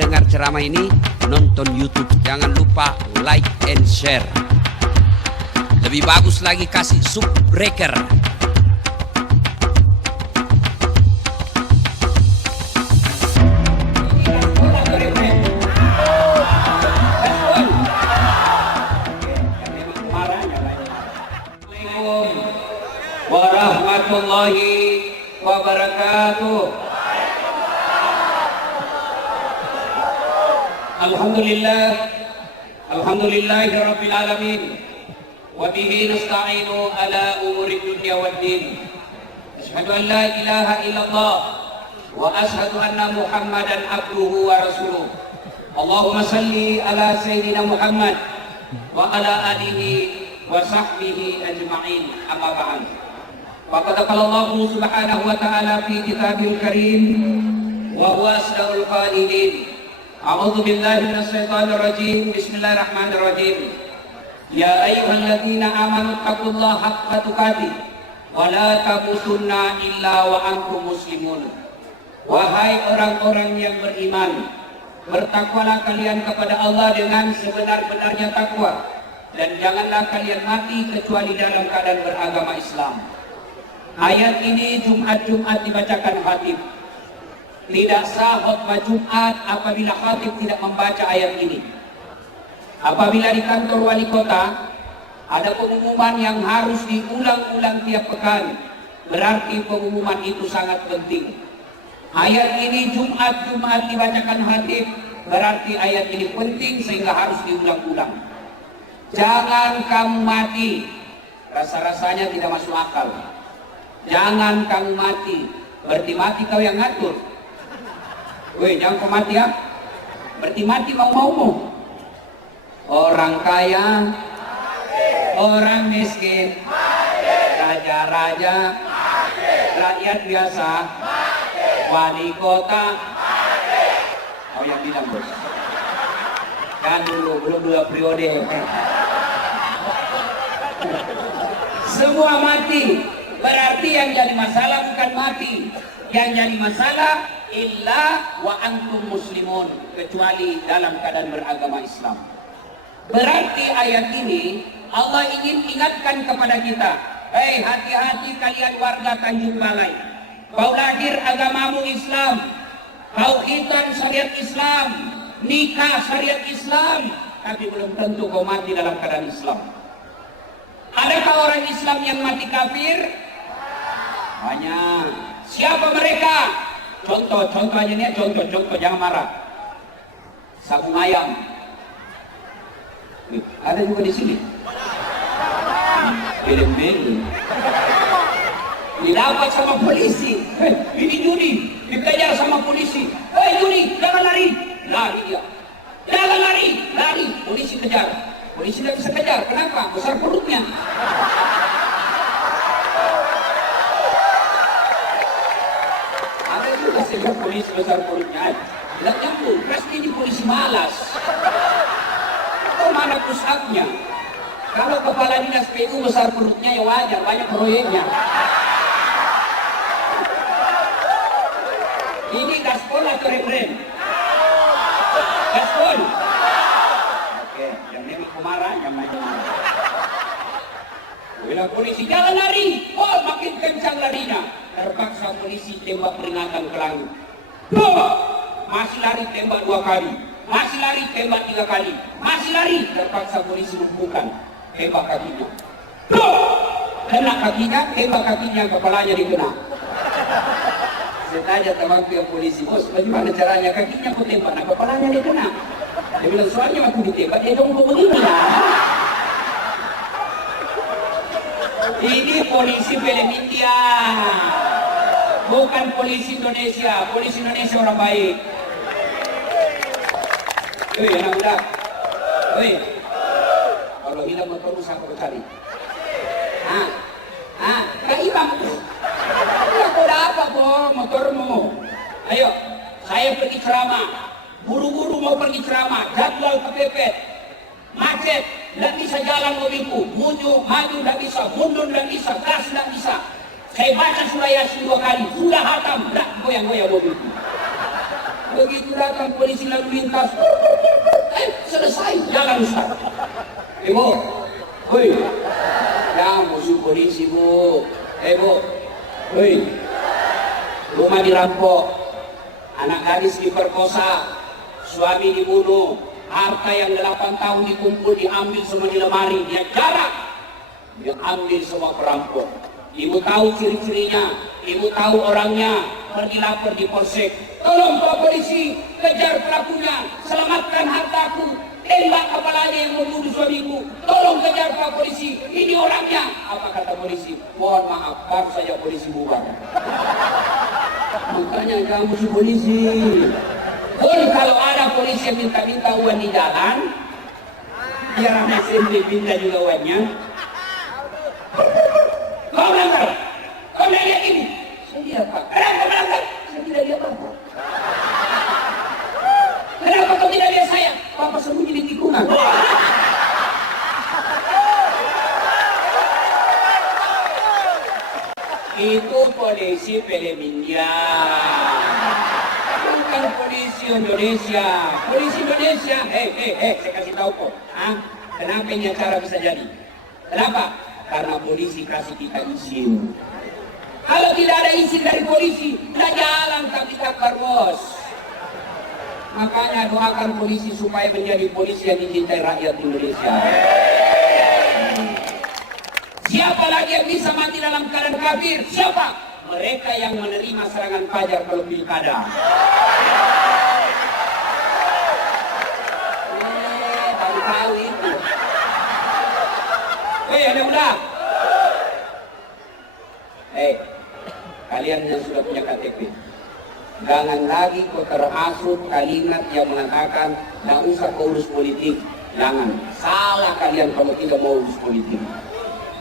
dengar ceramah ini, nonton YouTube. Jangan lupa like and share. Lebih bagus lagi kasih subbreaker. Warahmatullahi wabarakatuh. Alhamdulillahi rabbil alamin. Wa bihi nasta'inu ala umuri dunya waddin. Asyhadu an la ilaha illallah wa asyhadu anna Muhammadan abduhu wa rasuluh. Allahumma salli ala sayyidina Muhammad wa ala alihi wa sahbihi ajma'in. Amma ba'd. Faqad qala Allah subhanahu wa ta'ala fi kitabil karim wa huwa asdaqul qailin. A'udzu billahi minasy syaithanir rajim. Bismillahirrahmanirrahim. Ya ayyuhalladzina amanu taqullaha haqqa tuqatih wa la tamutunna illa wa antum muslimun. Wahai orang-orang yang beriman, bertakwalah kalian kepada Allah dengan sebenar-benarnya takwa, dan janganlah kalian mati kecuali dalam keadaan beragama Islam. Ayat ini Jumat-Jumat dibacakan khatib. Tidak sah khutbah Jumat apabila khatib tidak membaca ayat ini. Apabila di kantor wali kota ada pengumuman yang harus diulang-ulang tiap pekan, berarti pengumuman itu sangat penting. Ayat ini Jumat-Jumat dibacakan khatib, berarti ayat ini penting sehingga harus diulang-ulang. Jangan kamu mati, rasa-rasanya tidak masuk akal. Jangan kamu mati, berarti mati kau yang ngatur. Weh, jangan kau mati ya. Berarti mati mau-maumu. Orang kaya, orang miskin, raja-raja, rakyat biasa, wali kota. Oh, yang bilang bos. Kan dulu, belum 2 periode. Semua mati. Berarti yang jadi masalah bukan mati. Yang jadi masalah illa wa antum muslimun, kecuali dalam keadaan beragama Islam. Berarti ayat ini Allah ingin ingatkan kepada kita, hei, hati-hati kalian warga Tanjung Balai. Kau lahir agamamu Islam, kau hitam syariat Islam, nikah syariat Islam, tapi belum tentu kau mati dalam keadaan Islam. Adakah orang Islam yang mati kafir? Banyak. Siapa mereka? Contoh aja nih, contoh, jangan marah. Sabung ayam. Ada juga di sini. Film-film. Didapat sama polisi. Ini judi, dikejar sama polisi. Judi, jangan lari. Lari dia. Jangan lari. Polisi kejar. Polisi tidak bisa kejar. Kenapa? Besar perutnya. Sebab polisi besar perutnya, tidak nyambung. Pasti ini polisi malas. Atau mana pusatnya? Kalau kepala dinas PU besar perutnya ya wajar, banyak proyeknya. Ini gaspol atau refren? Gaspol. Oke, yang ini kemarah, yang macam. Bila polisi jangan lari, oh makin kencang larinya. Terpaksa polisi tembak peringatan ke langit. Masih lari, tembak 2 kali. Masih lari, tembak 3 kali. Masih lari, terpaksa polisi lumpuhkan. Tembak kakinya. Kena kakinya, tembak kakinya, kepalanya dikena. Saya tanya teman yang polisi, bos, bagaimana caranya kakinya aku tembak, nah kepalanya dikena. Dia bilang, soalnya aku ditembak, dia dong begini lah. Ini polisi film India, bukan polisi Indonesia. Polisi Indonesia orang baik. Woi, anak muda. Woi, kalau hilang motormu saya cari. Kak Imam, aku udah apa motormu? Ayo, saya pergi ceramah. Buru-buru mau pergi ceramah, jadwal kepepet, macet. Tidak bisa jalan mobilku, maju tidak bisa, mundur tidak bisa, gas tidak bisa. Saya baca surah Yasin 2 kali, sudah hatam, tidak goyang-goyang mobilku. Begitu datang polisi lalu lintas, selesai jalan Ustaz. Bu, woi, ya musuh polisi bu. Bu, woi, rumah dirampok, anak gadis diperkosa, suami dibunuh, harta yang 8 tahun dikumpul diambil semua di lemari, dia jarak, dia ambil semua perampok. Ibu tahu ciri-cirinya, ibu tahu orangnya, pergi lapor di polsek. Tolong Pak Polisi, kejar pelakunya, selamatkan hartaku, tembak kepalanya yang membunuh suamiku. Tolong kejar Pak Polisi, ini orangnya. Apa kata polisi? Mohon maaf, baru saja polisi bubar. Makanya kamu si polisi. Pun kalau ada polisi yang minta-minta uang di jalan, biar anak SMP minta juga uangnya. Kau melanggar, kau tidak lihat ini. Saya lihat Pak. Kenapa kau melanggar? Saya tidak lihat apa. Kenapa kau tidak lihat saya? Papa sembunyi di tikungan. Itu polisi film India, bukan polisi Indonesia. Polisi Indonesia, saya kasih tahu kok. Kenapa ini acara bisa jadi? Kenapa? Karena polisi kasih kita izin. Kalau tidak ada izin dari polisi, tidak jalan tapi takbar bos. Makanya doakan polisi supaya menjadi polisi yang dicintai rakyat Indonesia. Siapa lagi yang bisa mati dalam keadaan kafir? Siapa? Mereka yang menerima serangan fajar kalau pilkada. Tahu itu. Ada udah. Kalian yang sudah punya KTP, jangan lagi kau terhasut kalimat yang mengatakan tidak usah kau urus politik. Jangan. Salah kalian kalau tidak mau urus politik.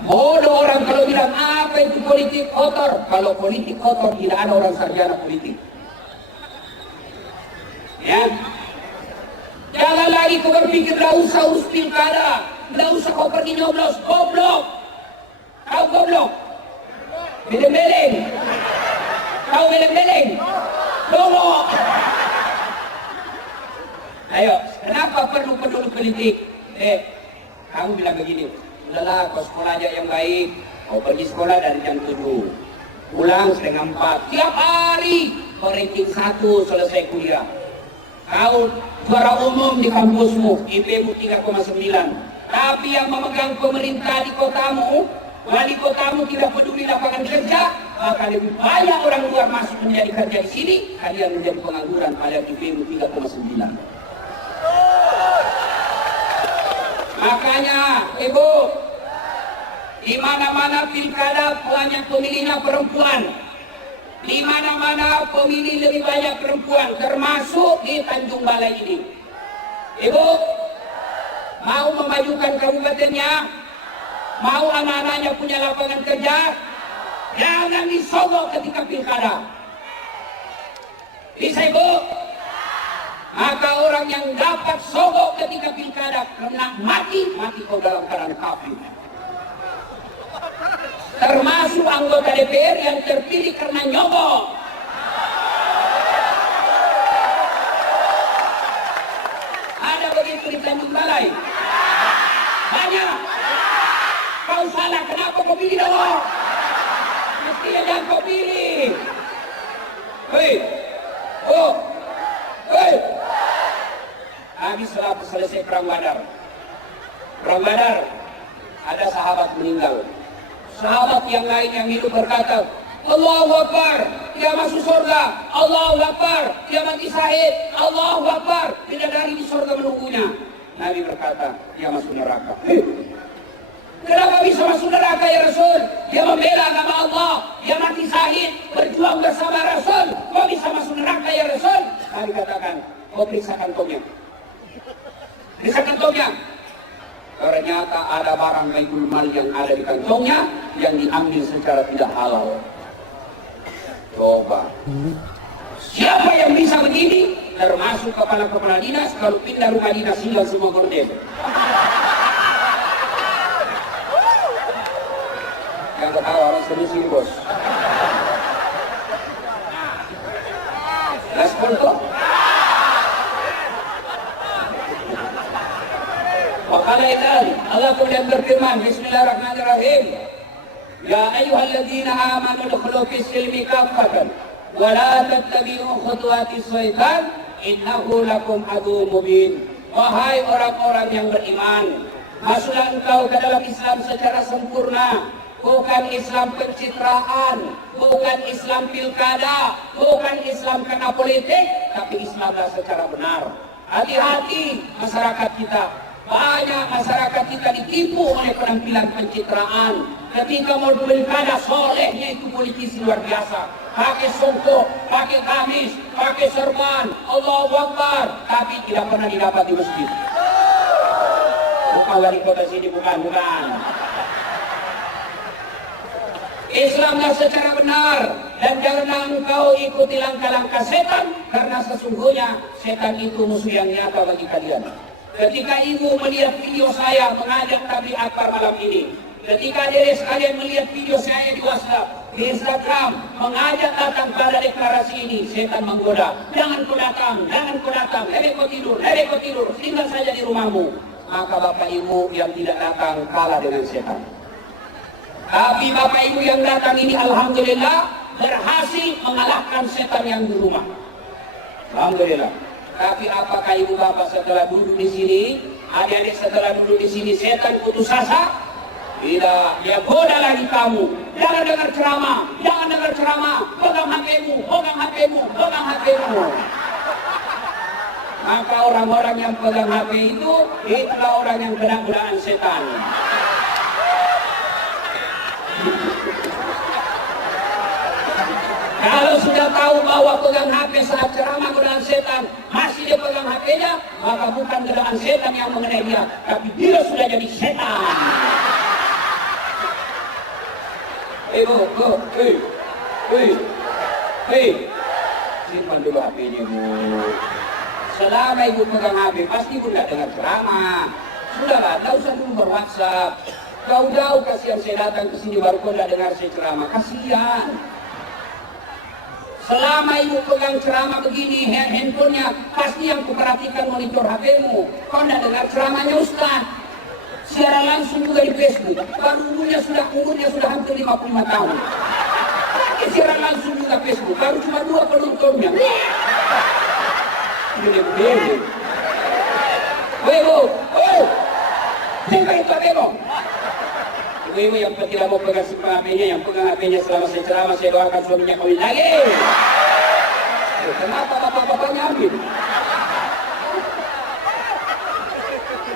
Bodoh orang kalau bilang apa itu politik kotor. Kalau politik kotor tidak ada orang sarjana politik. Ya. Jangan lagi kau berpikir tidak usah urus pilkada, tidak usah kau pergi nyoblos. Goblok. Kau goblok. Beleng-beleng. Kau beleng-beleng. Dolok. Ayo, kenapa perlu penduduk politik? Kamu bilang begini, udahlah kau sekolah aja yang baik. Kau pergi sekolah dari jam 7, pulang setengah 4. Tiap hari kau ranking 1 selesai kuliah. Kau juara umum di kampusmu, IP-mu 3,9. Tapi yang memegang pemerintah di kotamu, wali kotamu tidak peduli lapangan kerja, maka lebih banyak orang luar masuk menjadi kerja di sini, kalian menjadi pengangguran pada IP-mu 3,9. Makanya, Ibu, di mana-mana pilkada banyak pemilihnya perempuan. Di mana-mana pemilih lebih banyak perempuan, termasuk di Tanjung Balai ini. Ibu, mau memajukan kabupatennya? Mau anak-anaknya punya lapangan kerja? Jangan disogok ketika pilkada. Bisa Ibu? Maka orang yang dapat sogok ketika pilkada kena mati kau dalam keadaan kafir. Termasuk anggota DPR yang terpilih karena nyogok. Ada begitu di Tanjung Balai? Banyak. Kau salah, kenapa kau pilih dong? Mestinya jangan kau pilih. Habis selesai perang Badar. Perang Badar, ada sahabat meninggal. Sahabat yang lain yang hidup berkata, Allahu Akbar, dia masuk surga. Allahu Akbar, dia mati syahid. Allahu Akbar, bidadari di surga menunggunya. Nabi berkata, dia masuk neraka. Kenapa bisa masuk neraka ya Rasul? Dia membela agama Allah, dia mati syahid, berjuang bersama Rasul. Kok bisa masuk neraka ya Rasul? Nabi katakan, kau periksa kantongnya. Periksa kantongnya. Ternyata ada barang Baitul Mal yang ada di kantongnya yang diambil secara tidak halal. Coba. Siapa yang bisa begini? Termasuk kepala-kepala dinas, kalau pindah rumah dinas tinggal semua kordel. Yang ketawa orang serius bos. Respon kok. ayyuhalladzina amanu udkhulu fis silmi kaffatan wa la tattabi'u khutuwatis syaitan innahu lakum aduwwun mubin. Wahai orang-orang yang beriman, masuklah engkau ke dalam Islam secara sempurna. Bukan Islam pencitraan, bukan Islam pilkada, bukan Islam karena politik, tapi Islamlah secara benar. Hati-hati masyarakat kita. Banyak masyarakat kita ditipu oleh penampilan pencitraan. Ketika mau pilkada, solehnya itu politisi luar biasa. Pakai songkok, pakai gamis, pakai serban, Allahu Akbar, tapi tidak pernah didapat di masjid. Bukan wali kota sini, bukan. Islamlah secara benar, dan janganlah engkau ikuti langkah-langkah setan, karena sesungguhnya setan itu musuh yang nyata bagi kalian. Ketika ibu melihat video saya mengajak tabligh akbar malam ini, ketika adik sekalian melihat video saya di WhatsApp, di Instagram, mengajak datang pada deklarasi ini, setan menggoda. Jangan kau datang, lebih kau tidur, tinggal saja di rumahmu. Maka bapak ibu yang tidak datang kalah dengan setan. Tapi bapak ibu yang datang ini alhamdulillah berhasil mengalahkan setan yang di rumah. Alhamdulillah. Tapi apakah ibu bapak setelah duduk di sini, adik-adik setelah duduk di sini setan putus asa? Tidak, dia goda lagi kamu. Jangan dengar ceramah, pegang HP-mu. Maka orang-orang yang pegang HP itu, itulah orang yang kena godaan setan. Kalau sudah tahu bahwa pegang HP saat ceramah godaan setan, masih dia pegang HP-nya, maka bukan godaan setan yang mengenai dia, tapi dia sudah jadi setan. Simpan dulu HP-nya, Bu. Selama ibu pegang HP, pasti ibu tidak dengar ceramah. Sudahlah, tidak usah dulu ber-WhatsApp. Jauh-jauh kasihan saya datang ke sini baru kau tidak dengar saya ceramah. Kasihan. Selama ibu pegang ceramah begini, handphonenya, pasti yang kuperhatikan monitor HP-mu. Kau tidak dengar ceramahnya Ustaz. Siaran langsung juga di Facebook. Baru umurnya sudah hampir 55 tahun. Siaran langsung juga Facebook. Baru cuma 2 penontonnya. Gede-gede. Woi, siapa itu HP-mu? Ibu yang tidak mau pegang HP-nya, yang pegang HP-nya selama saya ceramah, saya doakan suaminya kawin lagi. Kenapa bapak-bapaknya ambil?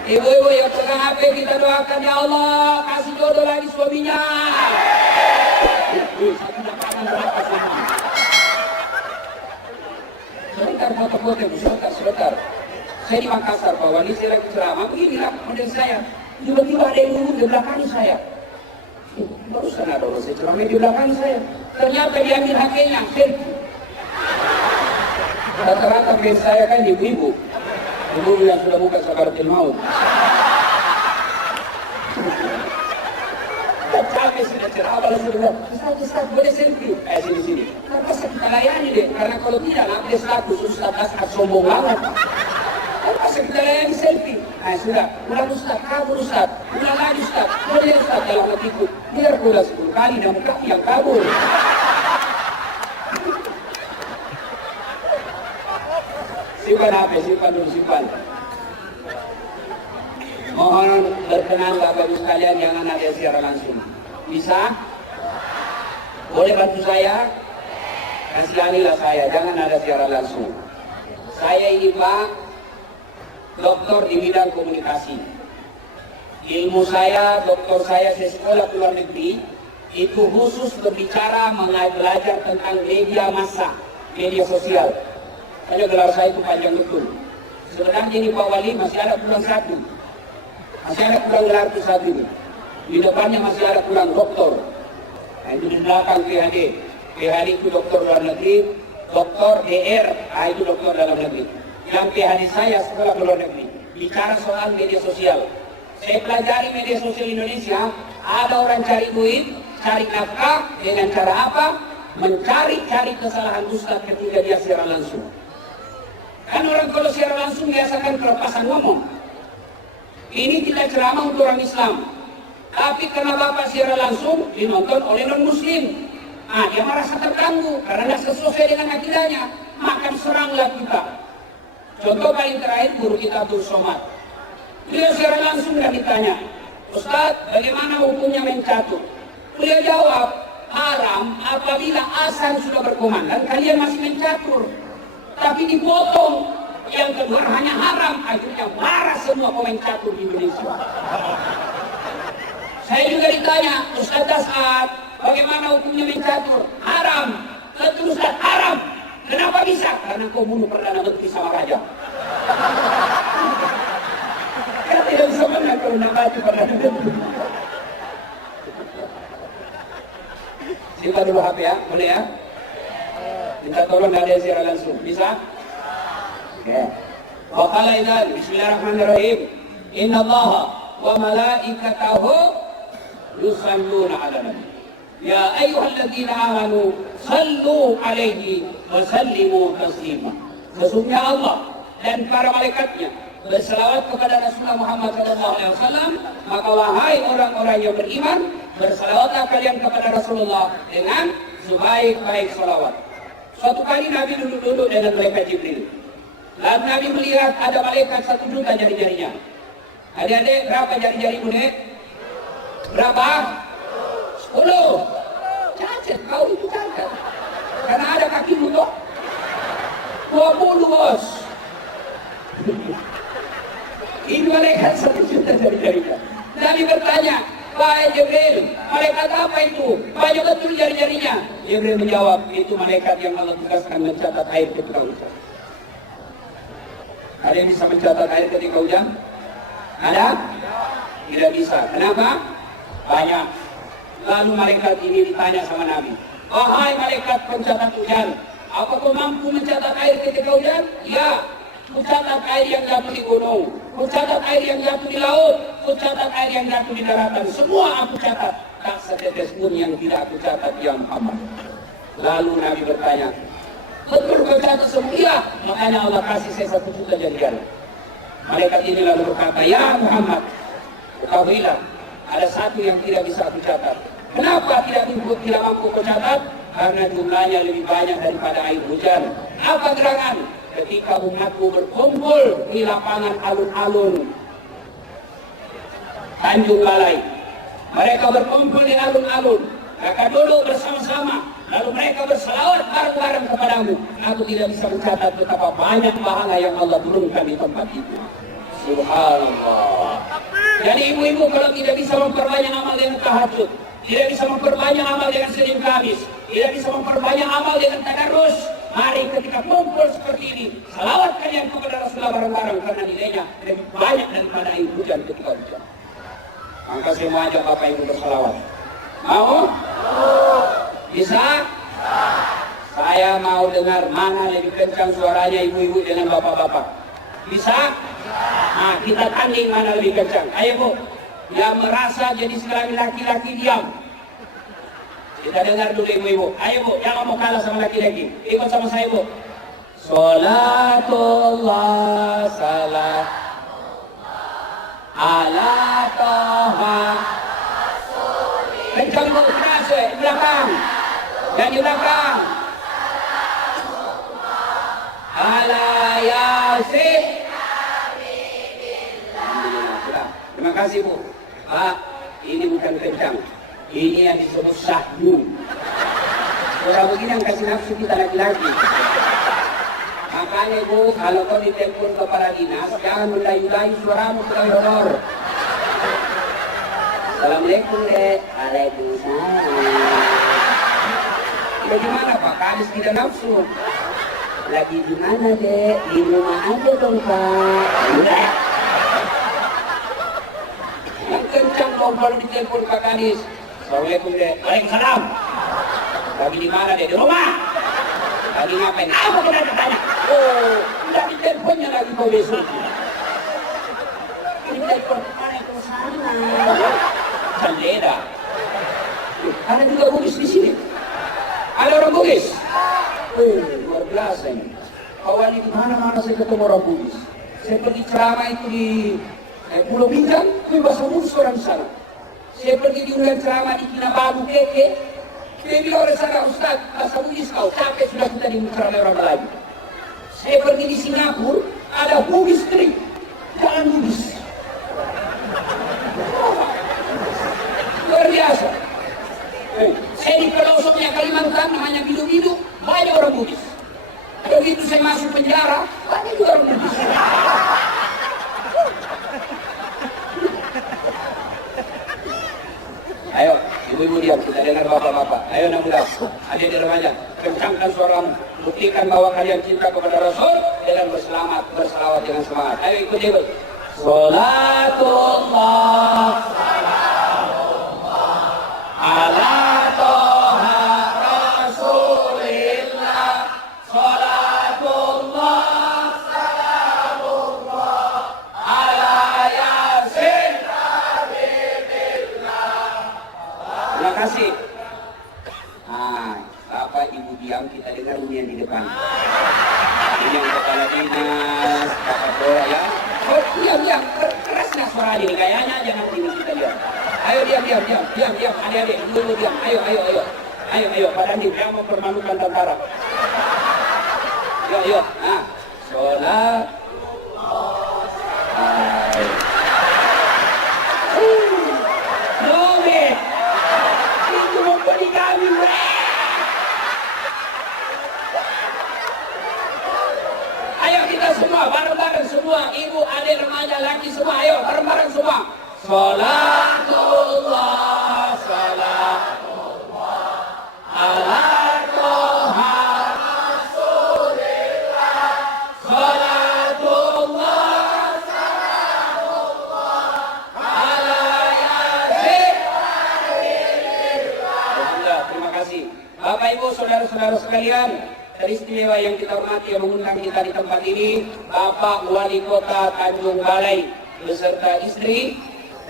Ibu-ibu yang pegang HP, kita doakan, ya Allah, kasih jodoh lagi suaminya. Sebentar foto-foto, sebentar. Saya di Makassar, Pak Wali, saya lagi ceramah, beginilah model saya. Tiba-tiba ada yang nunggu di belakang saya. Barusan ada orang saya ceramah di belakang saya. Ternyata diambil HP-nya, selfie. Rata-rata base saya kan ibu-ibu. Ibu yang sudah buka sakaratul maut. Capek sudah ceramah, sudah. Ustaz, boleh selfie? Sini. Kenapa kita layani deh? Karena kalau tidak, nanti status Ustaz sombong banget. Kenapa kita layani selfie? Sudah, ulang Ustaz, kabur Ustaz, ulang lagi Ustaz, boleh Ustaz dalam hatiku. Biar pula 10 kali dan kaki yang kabur. Simpan HP, simpan. Mohon berkenan Bapak Ibu sekalian, jangan ada siaran langsung. Bisa? Boleh bantu saya? Kasihanilah saya, jangan ada siaran langsung. Saya ini Pak, doktor di bidang komunikasi. Ilmu saya, doktor saya sekolah ke luar negeri, itu khusus berbicara belajar tentang media massa, media sosial. Hanya gelar saya itu panjang betul. Sebenarnya ini Pak Wali masih ada kurang satu. Masih ada kurang gelar itu satu ini. Di depannya masih ada kurang doktor. Nah, itu di belakang PhD. PhD itu doktor luar negeri, doktor DR, itu doktor dalam negeri. Yang PhD saya sekolah luar negeri, bicara soal media sosial. Saya pelajari media sosial Indonesia, ada orang cari duit, cari nafkah, dengan cara apa? Mencari-cari kesalahan ustaz ketika dia siaran langsung. Kan orang kalau siaran langsung biasakan kelepasan ngomong. Ini tidak ceramah untuk orang Islam. Tapi karena Bapak siaran langsung dinonton oleh non-muslim, dia merasa terganggu karena tidak sesuai dengan akidahnya, maka seranglah kita. Contoh paling terakhir guru kita Abdul Somad. Beliau siaran langsung dan ditanya, Ustaz, bagaimana hukumnya main catur? Beliau jawab, haram apabila azan sudah berkumandang kalian masih main catur. Tapi dipotong. Yang kedua hanya haram, akhirnya marah semua pemain catur di Indonesia. Saya juga ditanya, Ustaz Dasar, bagaimana hukumnya main catur? Haram. Tentu Ustaz, haram. Kenapa bisa? Karena kau bunuh Perdana Menteri sama Raja. Karena tidak bisa menang kalau nak mati Perdana Menteri. Simpan dulu HP ya, boleh ya? Minta tolong dari siaran langsung, bisa? Oke. Wa qala idzan bismillahirrahmanirrahim. Innallaha wa malaikatahu yusalluna 'alan nabi. Ya ayyuhalladzina amanu sallu 'alaihi wa sallimu taslima. Sesungguhnya Allah dan para malaikatnya berselawat kepada Rasulullah Muhammad SAW, maka wahai orang-orang yang beriman, berselawatlah kalian kepada Rasulullah dengan sebaik-baik selawat. Suatu kali Nabi duduk-duduk dengan malaikat Jibril. Lalu Nabi melihat ada malaikat 1 juta jari-jarinya. Adik-adik, berapa jari-jarimu, Dek? Berapa? 10. Cacat, kau itu cacat. Karena ada kakimu toh. 20, bos. Ini malaikat 1 juta jari-jarinya. Nabi bertanya, Wahai Jibril, malaikat apa itu? Banyak betul jari-jarinya. Jibril menjawab, itu malaikat yang Allah tugaskan mencatat air ketika hujan. Ada yang bisa mencatat air ketika hujan? Ada? Tidak bisa. Kenapa? Banyak. Lalu malaikat ini ditanya sama Nabi, wahai malaikat pencatat hujan, apa kau mampu mencatat air ketika hujan? Ya. Kucatat air yang jatuh di gunung, kucatat air yang jatuh di laut, kucatat air yang jatuh di daratan. Semua aku catat, tak setetes pun yang tidak aku catat, ya Muhammad. Lalu Nabi bertanya, betul kau catat semua? Iya. Makanya Allah kasih saya 1 juta jari-jari. Malaikat ini lalu berkata, ya Muhammad, ketahuilah, ada satu yang tidak bisa aku catat. Kenapa tidak mampu kau catat? Karena jumlahnya lebih banyak daripada air hujan. Apa gerangan? Ketika umatku berkumpul di lapangan alun-alun Tanjung Balai, mereka berkumpul di alun-alun, mereka duduk bersama-sama, lalu mereka berselawat bareng-bareng kepadamu. Aku tidak bisa mencatat betapa banyak pahala yang Allah turunkan di tempat itu. Subhanallah. Jadi ibu-ibu kalau tidak bisa memperbanyak amal dengan tahajud, tidak bisa memperbanyak amal dengan Senin Kamis, tidak bisa memperbanyak amal dengan tadarus, mari ketika kumpul seperti ini, salawat kalian kepada Rasulullah bareng-bareng, karena nilainya lebih banyak daripada air hujan ketika hujan. Maka saya mau ajak Bapak Ibu bersalawat. Mau? Bisa? Saya mau dengar mana lebih kencang suaranya ibu-ibu dengan bapak-bapak. Bisa? Nah, kita tanding mana lebih kencang. Ayo Bu, yang merasa jadi sekali laki-laki diam. Kita dengar dulu ibu-ibu. Ayo Bu, jangan mau kalah sama laki-laki. Ikut sama saya Bu. Sholatullah salam ala toha. Kencang Bu, keras di belakang. Dan di belakang. Ala yasin. Terima kasih Bu. Pak, ini bukan kencang. Ini yang disebut sahdu. Orang begini yang kasih nafsu kita laki-laki. Makanya Bu, kalau kau ditelepon kepala dinas, jangan mendayu-dayu suaramu terlalu horor. Assalamualaikum Dek. Waalaikumsalam. Bagaimana Pak? Kadis tidak nafsu. Lagi di mana Dek? Di rumah aja dong Pak. Udah. Yang kencang dong kalau ditelepon Pak Kadis. Assalamualaikum Dek. Waalaikumsalam. Lagi di mana Dek? Di rumah. Lagi ngapain? Apa kena bertanya? Oh, udah di teleponnya lagi kau besok. Ini telepon. Waalaikumsalam. Candera. Ada juga Bugis di sini. Ada orang Bugis. Luar biasa ini. Kawan di mana-mana saya ketemu orang Bugis. Saya pergi ceramah itu di Pulau Binjang, itu bahasa Bugis orang sana. Saya pergi diundang ceramah di Kinabalu Keke. Dia bilang oleh sana, Ustaz, masa nulis kau, capek sudah kita ceramah orang Melayu. Saya pergi di Singapura, ada bugis kering. Jangan bugis. Luar biasa. Saya di pelosoknya Kalimantan, namanya Bidu-Bidu, banyak orang bugis. Begitu saya masuk penjara, banyak juga orang bugis. Ayo, ibu-ibu diam, kita dengar bapak-bapak. Ayo anak muda, adik-adik remaja, kencangkan suaramu. Buktikan bahwa kalian cinta kepada Rasul dengan berselawat dengan semangat. Ayo ikut ibu. Salatullah, salamullah, ala toha Rasulillah. Salatullah, salamullah, ala yasin habibillah. Terima kasih. Bapak ibu diam, kita dengar bunyian di depan. Ini yang kepala dinas, kakak bola ya. Oh diam, kerasnya suara ini kayaknya jangan tinggi kita lihat. Ayo diam, adik-adik, dulu diam. Ayo, Pak Dandim, yang mempermalukan tentara. Yuk, sholat. Nobe, itu memberi kami. Ayo kita semua, bareng-bareng semua, ibu, adik, remaja, laki semua, ayo bareng-bareng semua. Salatullah, salamullah, ala toha Rasulillah. Salatullah, salamullah, ala yasin habibillah. Alhamdulillah, terima kasih. Bapak Ibu, saudara-saudara sekalian, teristimewa yang kita hormati yang mengundang kita di tempat ini, Bapak Wali Kota Tanjung Balai beserta istri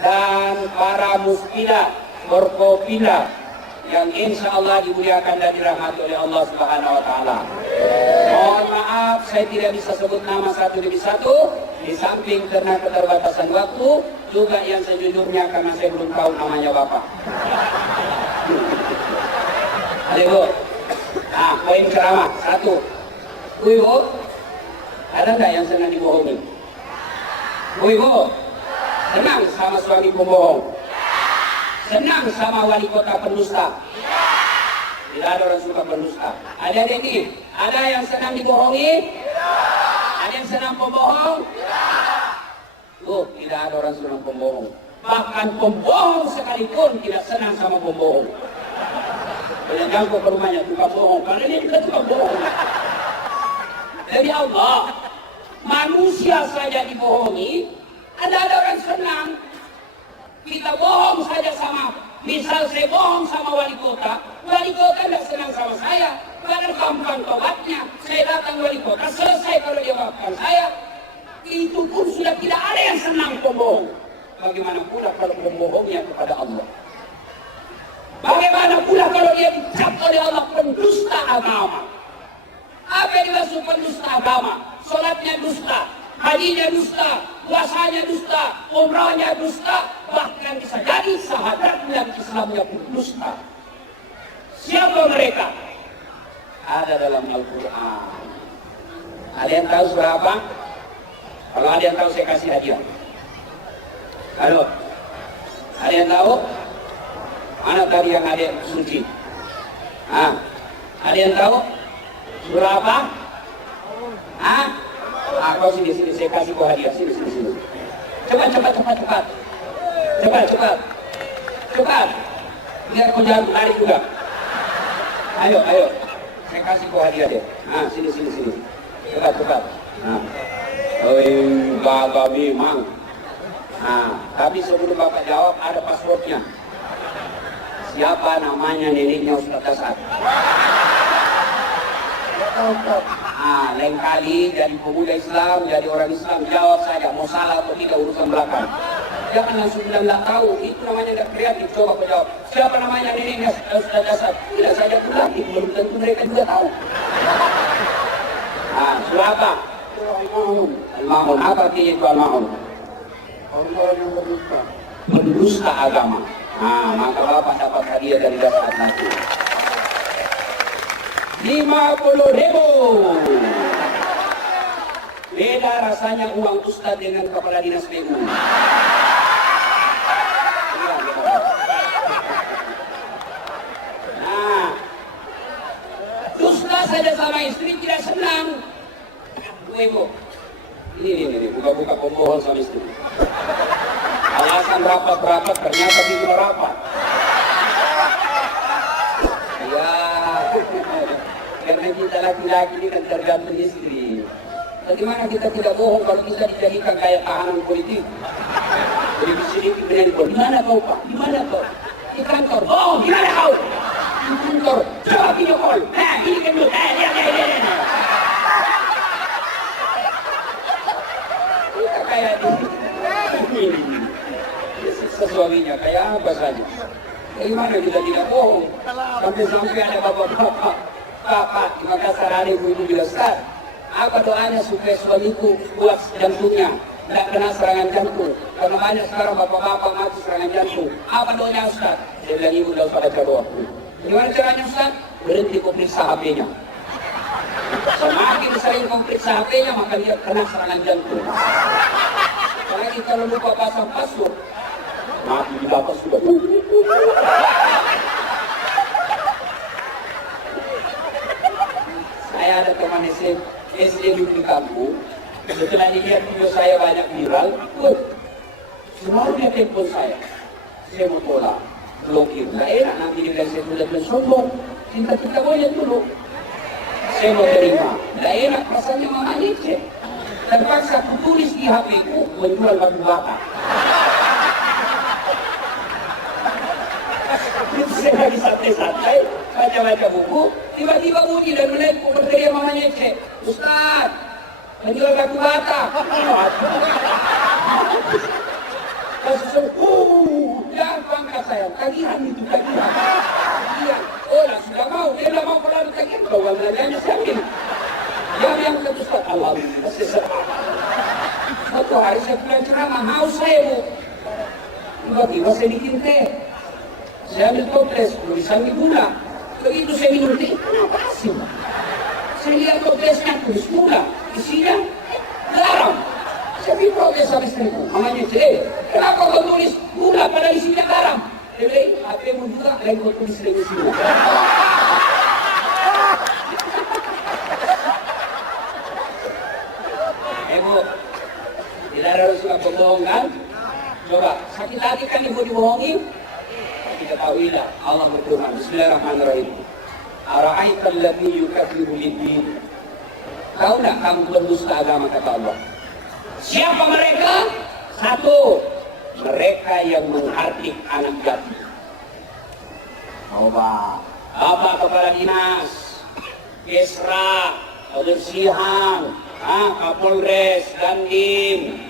dan para muspida, forkopimda yang insya Allah dimuliakan dan dirahmati oleh Allah Subhanahu Wa Taala. Mohon maaf saya tidak bisa sebut nama satu demi satu, di samping karena keterbatasan waktu, juga yang sejujurnya karena saya belum tahu namanya Bapak. Ayo. Poin ceramah, satu. Ibu, ada nggak yang senang dibohongi? Ibu, senang sama suami pembohong? Senang sama wali kota pendusta? Tidak ada orang suka pendusta. Ada ini, ada yang senang dibohongi? Ada yang senang pembohong? Tidak ada orang senang pembohong. Bahkan pembohong sekalipun tidak senang sama pembohong. Banyak ganggu ke rumahnya, tukang bohong. Karena dia juga tukang bohong. Dari Allah, manusia saja dibohongi, ada orang senang. Kita bohong saja sama, misal saya bohong sama wali kota tidak senang sama saya. Karena gampang tobatnya, saya datang wali kota, selesai kalau dia maafkan saya. Itu pun sudah tidak ada yang senang pembohong. Bagaimana pula kalau pembohongnya kepada Allah? Bagaimana pula kalau dia dicap oleh Allah pendusta agama? Apa yang dimaksud pendusta agama? Salatnya dusta, hajinya dusta, puasanya dusta, umrahnya dusta, bahkan bisa jadi sahadatnya Islamnya pun dusta. Siapa mereka? Ada dalam Al-Quran. Ada yang tahu surah apa? Kalau ada yang tahu saya kasih hadiah. Halo? Ada yang tahu? Mana tadi yang ada suci? Ada yang tahu? Surah apa? Kau sini, saya kasih kau hadiah. Sini. Cepat. Biar kau jalan lari juga. Ayo. Saya kasih kau hadiah deh. Sini. Cepat. Bapak memang. Tapi sebelum Bapak jawab, ada passwordnya. Siapa namanya neneknya Ustaz Dasar? Lain kali jadi pemuda Islam, jadi orang Islam, jawab saja, mau salah atau tidak urusan belakang. Jangan langsung bilang nggak tahu, itu namanya nggak kreatif. Coba kau jawab, siapa namanya neneknya Ustaz Dasar? Tidak saja kreatif, belum tentu mereka juga tahu. Surah apa? Al-Ma'un. Apa artinya itu Al-Ma'un? Pendusta agama. Nah, maka Bapak dapat hadiah dari Bapak nanti. 50.000. Beda rasanya uang Ustadz dengan kepala dinas PU. Nah, Ustadz saja sama istri tidak senang. Ibu, ini buka-buka pembohong sama istri. Alasan rapat-rapat ternyata tidak rapat. Ya, karena kita laki-laki ini kan tergantung istri. Bagaimana kita tidak bohong kalau kita dijadikan kayak tahanan politik? Jadi di sini kita di mana kau Pak? Di mana kau? Di kantor. Oh, di mana kau? Di kantor. Coba video call. Nah, ini kan lu. Lihat. Kita kayak ini. Suaminya kayak apa saja. Bagaimana kita tidak bohong? Sampai ada bapak-bapak. Bapak di Makassar ada ibu-ibu bilang, Ustaz, apa doanya supaya suamiku kuat jantungnya, tidak kena serangan jantung? Karena banyak sekarang bapak-bapak mati serangan jantung. Apa doanya Ustaz? Dia bilang, ibu tidak usah baca doa. Gimana caranya Ustaz? Berhenti kau periksa HP-nya. Semakin sering kau periksa HP-nya, maka dia kena serangan jantung. Apalagi kalau lupa pasang password, mati di batas sudah. Saya ada teman SD di kampung, setelah dia video saya banyak viral, semua dia telepon saya mau tolak, blokir, nggak enak nanti dia bilang saya sudah sombong, cinta kita boleh dulu, saya mau terima, nggak enak rasanya mengalir, terpaksa aku tulis di HP ku menjual batu bata. Saya lagi santai-santai, baca-baca buku, tiba-tiba bunyi dan menelepon berteriak mamanya cek, Ustaz, menjual batu bata. Langsung, jangan pangkat saya, tagihan itu, tagihan. Iya, orang sudah mau, dia sudah mau keluar tagihan, kau gak belanjanya siapin. Yang ke Ustaz, alhamdulillah, sesat. Satu hari saya pulang ceramah, haus saya bu. Tiba-tiba saya bikin teh. Saya ambil toples, tulisannya gula. Begitu saya minum teh, kenapa asin? Saya lihat toplesnya tulis gula, isinya garam. Saya bilang toples sama istriku, mamanya kenapa kau tulis gula pada isinya garam? Dia bilang, HP-mu juga, lain kau tulis lagi isinya. Ibu, tidak ada suka pembohong kan? Coba, sakit hati kan ibu dibohongi? Kita tahuilah Allah berfirman Bismillahirrahmanirrahim. Ara'aital ladzi yukadzibu bid-din. Tahu enggak kamu pendusta agama kata Allah? Siapa mereka? Satu, mereka yang menghardik anak yatim. Coba, Bapak Kepala Dinas, Kesra, Kebersihan, Kapolres, Dandim,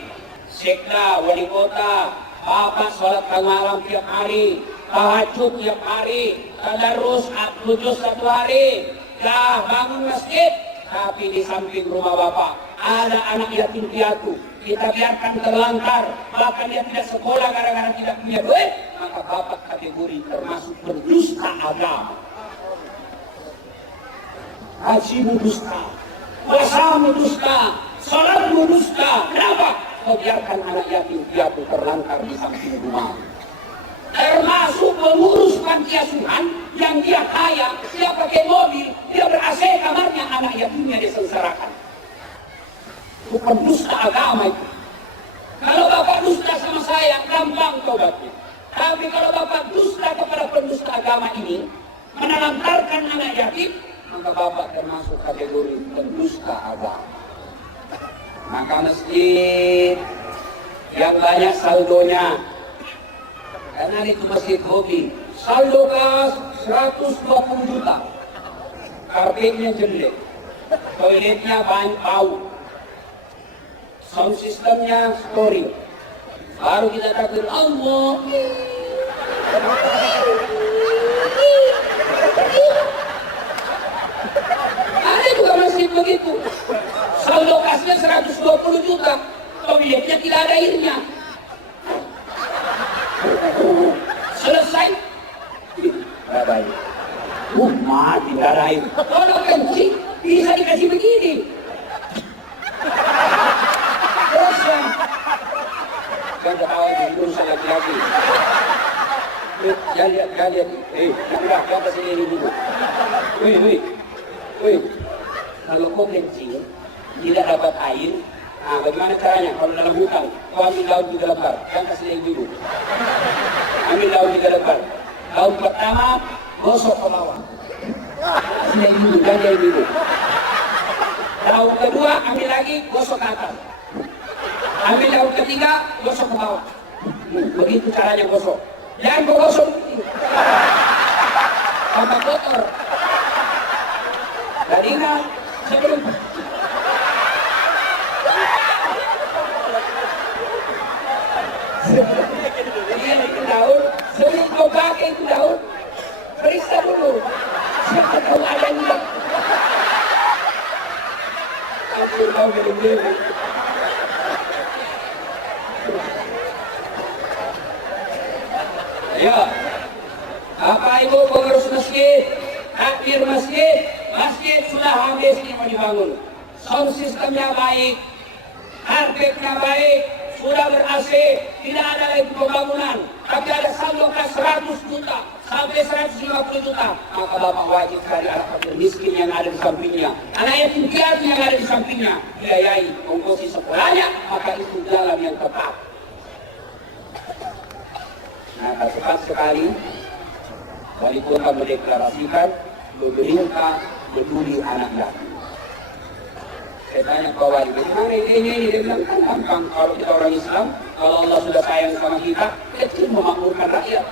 Sekda, Wali Kota, Bapak sholat malam tiap hari, tahajud tiap hari, tadarus 7 satu hari, dah bangun masjid, tapi di samping rumah Bapak ada anak yatim piatu, kita biarkan terlantar, bahkan dia tidak sekolah gara-gara tidak punya duit, maka Bapak kategori termasuk pendusta agama. Hajimu dusta, puasamu dusta, sholatmu dusta. Kenapa? Kau biarkan anak yatim piatu terlantar di samping rumah. Termasuk pengurus panti asuhan yang dia kaya, dia pakai mobil, dia ber-AC kamarnya, anak yatimnya disengsarakan. Itu pendusta agama itu. Kalau Bapak dusta sama saya, gampang tobatnya. Tapi kalau Bapak dusta kepada pendusta agama ini, menelantarkan anak yatim, maka Bapak termasuk kategori pendusta agama. Maka masjid yang banyak saldonya, karena itu masjid hobi, saldo kas 120 juta, karpetnya jelek, toiletnya banyak bau, sound systemnya story, baru kita takbir Allah. Ada juga masjid begitu, saldo kasnya 120 juta, toiletnya tidak ada airnya. Mati darahin. Kalau kencing, bisa dikasih begini. Terus yang kan ketawa itu urusan laki-laki. Jangan lihat. Udah, kata sendiri dulu. Wih. Kalau kau kencing, tidak dapat air, bagaimana caranya? Kalau dalam hutan, kau ambil daun 3 lembar, jangan kasih air dulu. Ambil daun 3 lembar. Daun pertama, gosok ke bawah. Kasih air dulu, jangan air dulu. Daun kedua, ambil lagi, gosok ke atas. Ambil daun ketiga, gosok ke bawah. Begitu caranya gosok. Jangan kau gosok begini. Tambah kotor. Dan ingat, sebelum daun, sebelum kau pakai itu daun, periksa dulu. Siapa tahu ada yang ampun kau belum. Ya, Bapak Ibu pengurus masjid, takmir masjid sudah habis ini mau dibangun. Sound sistemnya baik, karpetnya baik, sudah ber-AC, tidak ada lagi pembangunan. Tapi ada saldo kas 100 juta sampai 150 juta. Maka Bapak wajib cari anak fakir miskin yang ada di sampingnya, anak yatim piatu yang ada di sampingnya, biayai ongkosi sekolahnya, maka itu jalan yang tepat. Nah, tepat sekali wali kota mendeklarasikan pemerintah peduli anak yatim. Saya tanya ke wali, bagaimana idenya ini? Dia bilang, kan gampang kalau kita orang Islam, kalau Allah sudah sayang sama kita memakmurkan rakyat.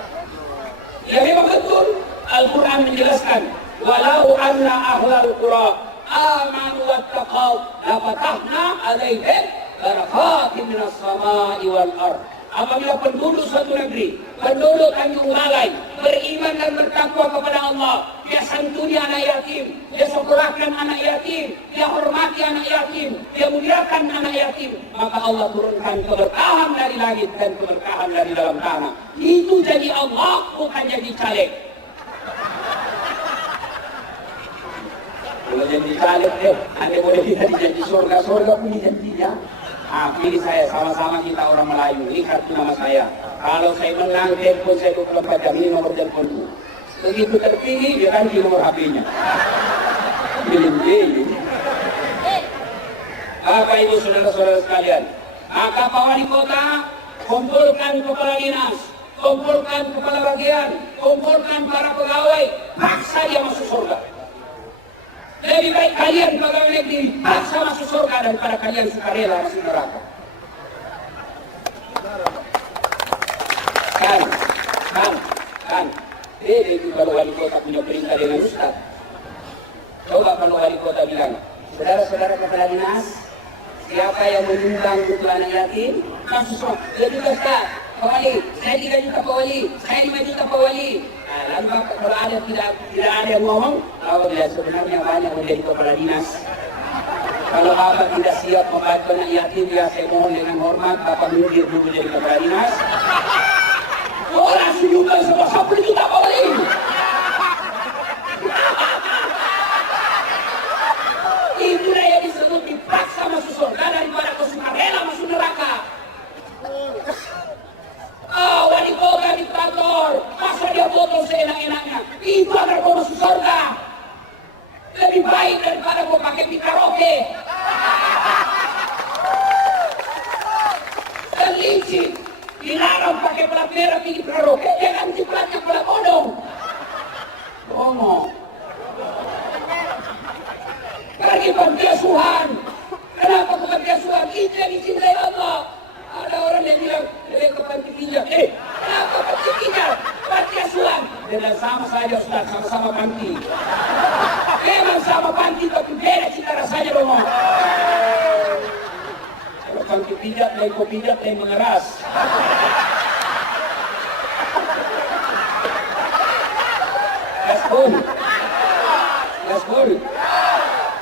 Ya memang betul, Al-Quran menjelaskan, walau anna ahlal qura amanu wattaqaw la fatahna alaihim barakatin minas samai wal ardh. Apabila penduduk suatu negeri, penduduk Tanjung Balai beriman dan bertakwa kepada Allah, dia santuni anak yatim, dia sekolahkan anak yatim, dia hormati anak yatim, dia muliakan anak yatim, maka Allah turunkan keberkahan dari langit dan keberkahan dari dalam tanah. Itu jadi Allah, bukan jadi caleg. Kalau jadi caleg, Anda boleh tidak dijanji surga punya janjinya. Pilih saya, sama-sama kita orang Melayu, ini kartu nama saya. Kalau saya menang, telepon saya 24 jam, ini nomor teleponku. Begitu terpilih, dia ganti nomor HP-nya. Pilih. Bapak Ibu saudara-saudara sekalian, maka Pak Wali Kota kumpulkan kepala dinas, kumpulkan kepala bagian, kumpulkan para pegawai, paksa dia masuk surga. Lebih baik kalian pegawai negeri paksa masuk surga daripada kalian sukarela masuk neraka. Kan. Itu kalau wali kota punya perintah dengan ustaz. Coba kalau wali kota bilang, saudara-saudara kepala dinas, siapa yang menyumbang untuk anak yatim? Masuk surga. Jadi ustaz, Pak Wali, saya 3 juta Pak Wali, saya 5 juta Pak Wali. Lalu Bapak kalau ada tidak ada yang ngomong, dia sebenarnya banyak menjadi kepala dinas. Kalau Bapak tidak siap membantu anak yatim, ya saya mohon dengan hormat Bapak mundur dulu menjadi kepala dinas. Orang sujudan sama 10 juta Pak Wali. Itulah yang disebut dipaksa masuk surga daripada kau sukarela masuk neraka. Wali kota diktator, masa dia botol seenak-enaknya? Itu agar kau masuk surga. Lebih baik daripada kau pakai di karaoke. Dan licin, dilarang pakai plat merah pergi karaoke, dia ganti platnya plat bodong. Bongong. Pergi panti asuhan. Kenapa ke panti asuhan? Itu yang dicintai Allah. Ada orang yang bilang, ke panti pijat. Kenapa panti pijat? Panti asuhan. Dan sama saja Ustaz, sama-sama panti. Memang sama panti, tapi beda cita rasanya dong. Kalau panti pijat, lain kau pijat, lain mengeras. Gaspol.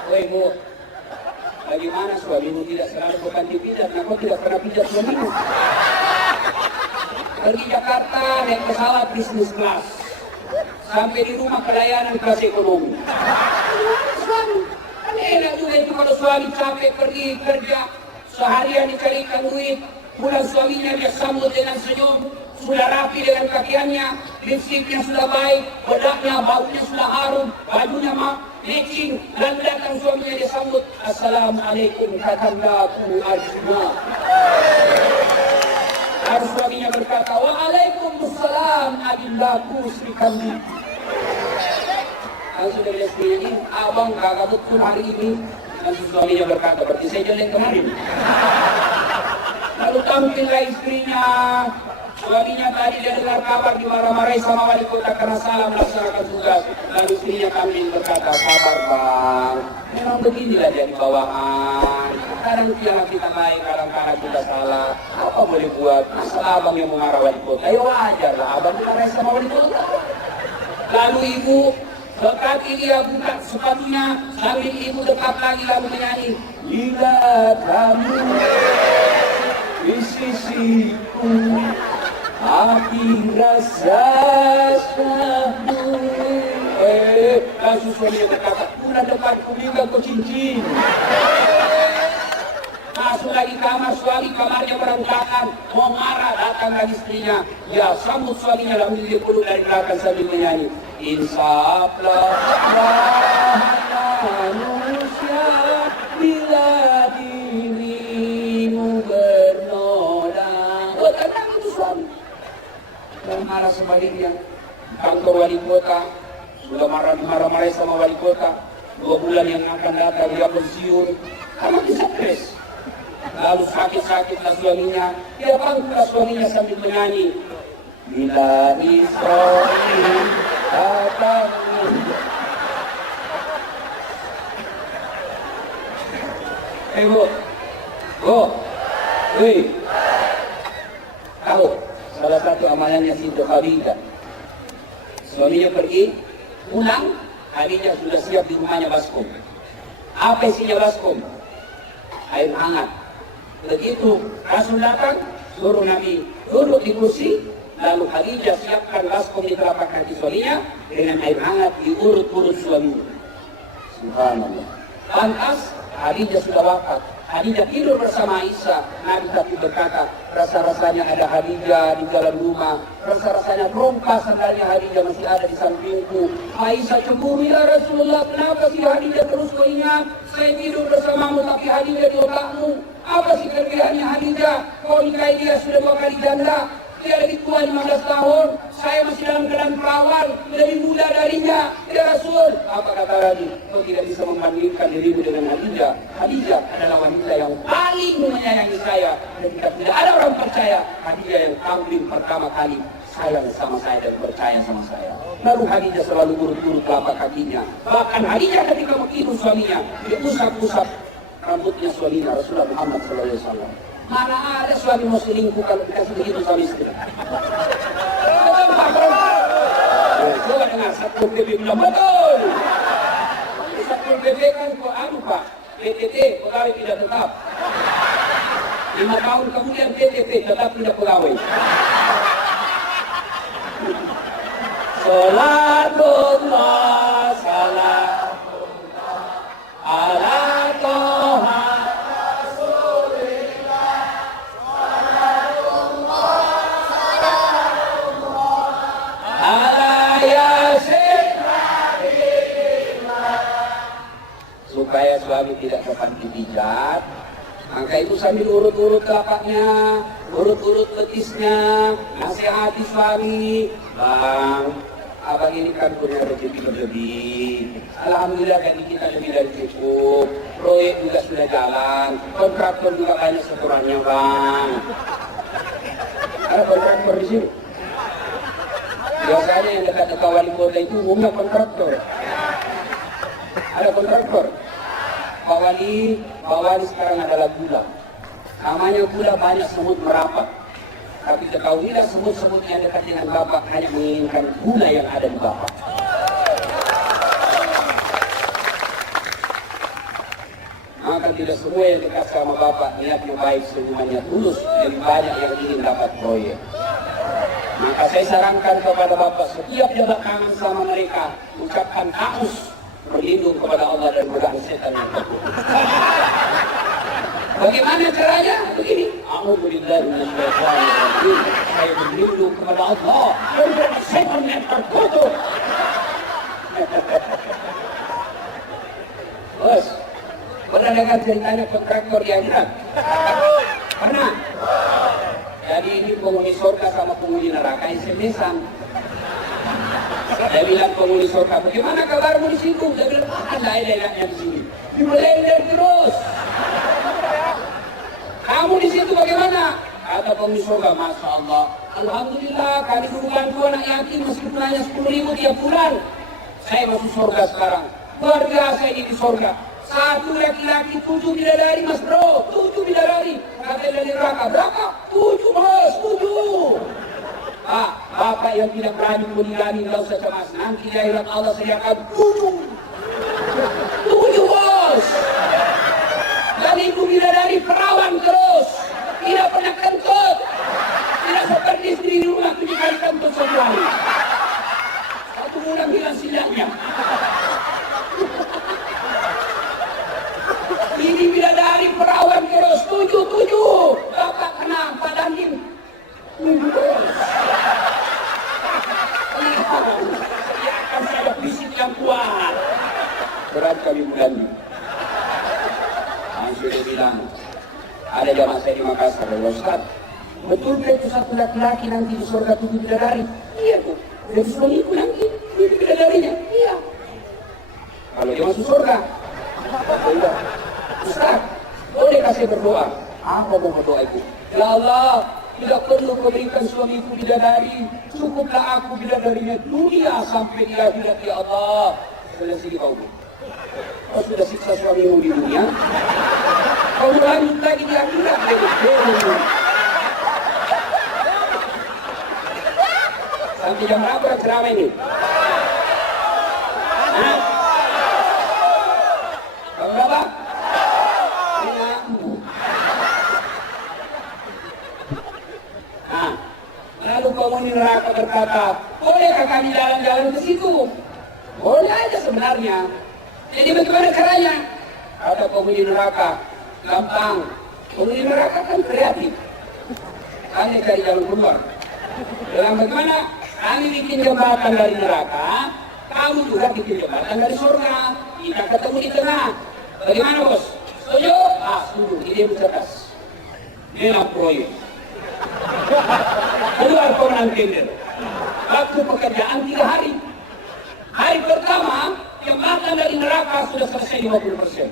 Woi, Mu. Bagaimana suamimu tidak selalu ke panti pijat? Kau tidak pernah pijat suamimu? Pergi Jakarta naik pesawat bisnis kelas. sampai di rumah pelayanan kelas ekonomi. Suami, kan enak juga itu kalau suami capek pergi kerja, seharian dicarikan duit, pulang suaminya dia sambut dengan senyum, sudah rapi dengan kakiannya, lipstiknya sudah baik, bedaknya, baunya sudah harum, bajunya matching, dan datang suaminya dia sambut, Assalamualaikum katallaku Arjuna. Lalu suaminya berkata, Waalaikumsalam adillahu Sri Kandi. Langsung dari istrinya, abang kagak betul hari ini. Langsung suaminya berkata, berarti saya jelek kemarin. Lalu tampillah istrinya. Suaminya tadi dia dengar kabar dimarah-marahi sama wali kota karena salah melaksanakan tugas. Lalu istrinya tampil berkata, sabar bang, memang beginilah jadi bawahan. Kadang kita baik, kadang-kadang kita salah. Apa boleh buat? Masalah abang yang memarah wali kota, ya wajar lah abang dimarahi sama wali kota. Lalu ibu dekati dia buka sepatunya, sambil ibu dekat lagi lalu menyanyi, bila kamu di sisiku, hati rasa sahdu. Langsung suaminya berkata, puna depanku juga kau cincin. Masuk lagi kamar suami, kamarnya berantakan, mau marah, datang lagi istrinya. Ya, sambut suaminya lalu dia peluk dari belakang sambil menyanyi, insaflah manusia bila dirimu bernoda. Oh, tenang itu suami. Dan marah sebaliknya, kantor wali kota sudah marah-marah sama wali kota. 2 bulan yang akan datang dia pensiun karena bisa stres. Lalu sakit-sakitlah suaminya, dia bangkitlah suaminya sambil menyanyi, bila Israel datang. Tahu salah satu amalannya Siti Khadijah. Suaminya pergi, pulang, Khadijah sudah siap di rumahnya baskom. Apa isinya baskom? Air hangat. Begitu Rasul datang, suruh Nabi duduk di kursi, lalu Khadijah siapkan baskom di telapak kaki suaminya dengan air hangat diurut-urut suaminya. Subhanallah. Pantas Khadijah sudah wafat. Khadijah tidur bersama Aisyah. Nabi tapi berkata, rasa-rasanya ada Khadijah di dalam rumah. Rasa-rasanya rompas sandalnya Khadijah masih ada di sampingku. Aisyah cemburu, ya Rasulullah, kenapa sih Khadijah terus kau ingat? Saya tidur bersamamu tapi Khadijah di otakmu. Apa sih kelebihannya Khadijah? Kau nikahi dia sudah 2 kali janda. Dia lebih tua 15 tahun. Saya masih dalam keadaan perawan, lebih muda darinya. Ya Rasul, apa kata Nabi? Kau tidak bisa membandingkan dirimu dengan Khadijah. Khadijah adalah wanita yang paling menyayangi saya. Dan tidak ada orang percaya Khadijah yang tampil pertama kali sayang sama saya dan percaya sama saya. Lalu Khadijah selalu urut-urut telapak kakinya. Bahkan Khadijah ketika tidur suaminya, dia usap-usap rambutnya suaminya, Rasulullah Muhammad SAW. Mana ada suami mau selingkuh kalau dikasih begitu suami istri? Coba dengar, Satpol PP bilang betul. Satpol PP kan kok Pak, PTT, pegawai tidak tetap. 5 tahun kemudian PTT tetap tidak pegawai. Salatullah, salamullah, ala toha. Supaya suami tidak cepat dipijat, maka itu sambil urut-urut telapaknya, urut-urut betisnya, nasihati suami, bang, abang ini kan punya rezeki lebih. Alhamdulillah gaji kita lebih dari cukup, proyek juga sudah jalan, kontraktor juga banyak setorannya bang. Ada kontraktor di sini. Biasanya yang dekat-dekat wali kota itu umumnya kontraktor. Ada kontraktor. Pak Wali sekarang adalah gula. Namanya gula banyak semut merapat. Tapi ketahuilah semut-semut yang dekat dengan Bapak hanya menginginkan gula yang ada di Bapak. Maka tidak semua yang dekat sama Bapak niatnya baik, semuanya tulus, lebih banyak yang ingin dapat proyek. Maka Maka saya sarankan kepada Bapak, setiap jabat tangan sama mereka, ucapkan kamus berlindung kepada Allah dan godaan setan yang takut. Bagaimana caranya? Begini. A'udzubillahi minasyaitonir rajim. Saya berlindung kepada Allah dan godaan setan yang terkutuk. Bos, pernah dengar ceritanya kontraktor di akhirat? Pernah? Jadi ini penghuni surga sama penghuni neraka SMS-an. Dia bilang penghuni surga, bagaimana kabarmu di situ? Dia bilang, ada enaknya di sini. Di blender terus. Kamu di situ bagaimana? Kata penghuni surga, Masya Allah. Alhamdulillah, kami dulu bantu anak yatim meskipun hanya 10.000 tiap bulan. Saya masuk surga sekarang. Luar biasa ini di surga. Satu laki-laki, 7 bidadari mas bro, 7 bidadari. Kata dari neraka, berapa? 7 bos, 7. Pak, bapak yang tidak berani menilai, tidak usah cemas. Nanti di akhirat Allah saya akan 7. 7 bos. Dan ibu bidadari perawan terus. Tidak pernah kentut. Tidak seperti istri di rumah 7 kali kentut sebulan. Satu bulan bilang silanya. Ini bidadari perawan terus 7. Bapak tenang, Pak Dandim. Saya akan ada fisik yang kuat. Berat kali bulan ini. Sudah bilang, ada jamaah saya di Makassar, Ustaz, betul itu satu laki-laki nanti di surga 7 bidadari? Iya tuh, jadi suamiku nanti 7 bidadarinya? Iya. Kalau dia masuk surga, tidak. Ustaz, boleh kasih berdoa? Apa mau berdoa itu? Ya Allah, tidak perlu kau berikan suamiku bidadari, cukuplah aku bidadarinya dunia sampai di akhirat, ya Allah. Selesai kau. Kau sudah siksa suamimu di dunia, kau lanjut lagi di akhirat. Sampai jam berapa ceramah ini? Jam berapa? Lalu penghuni neraka berkata, bolehkah kami jalan-jalan ke situ? Boleh aja sebenarnya. Jadi bagaimana caranya? Kata penghuni neraka, gampang. Penghuni neraka kan kreatif. Kami cari jalan keluar. Dalam bagaimana? Kami bikin jembatan dari neraka, kamu juga bikin jembatan dari surga. Kita ketemu di tengah. Bagaimana bos? Setuju? Setuju. Ide cerdas. Memang proyek. Keluar pemenang tender. Waktu pekerjaan 3 hari. Hari pertama, jembatan dari neraka sudah selesai 50%.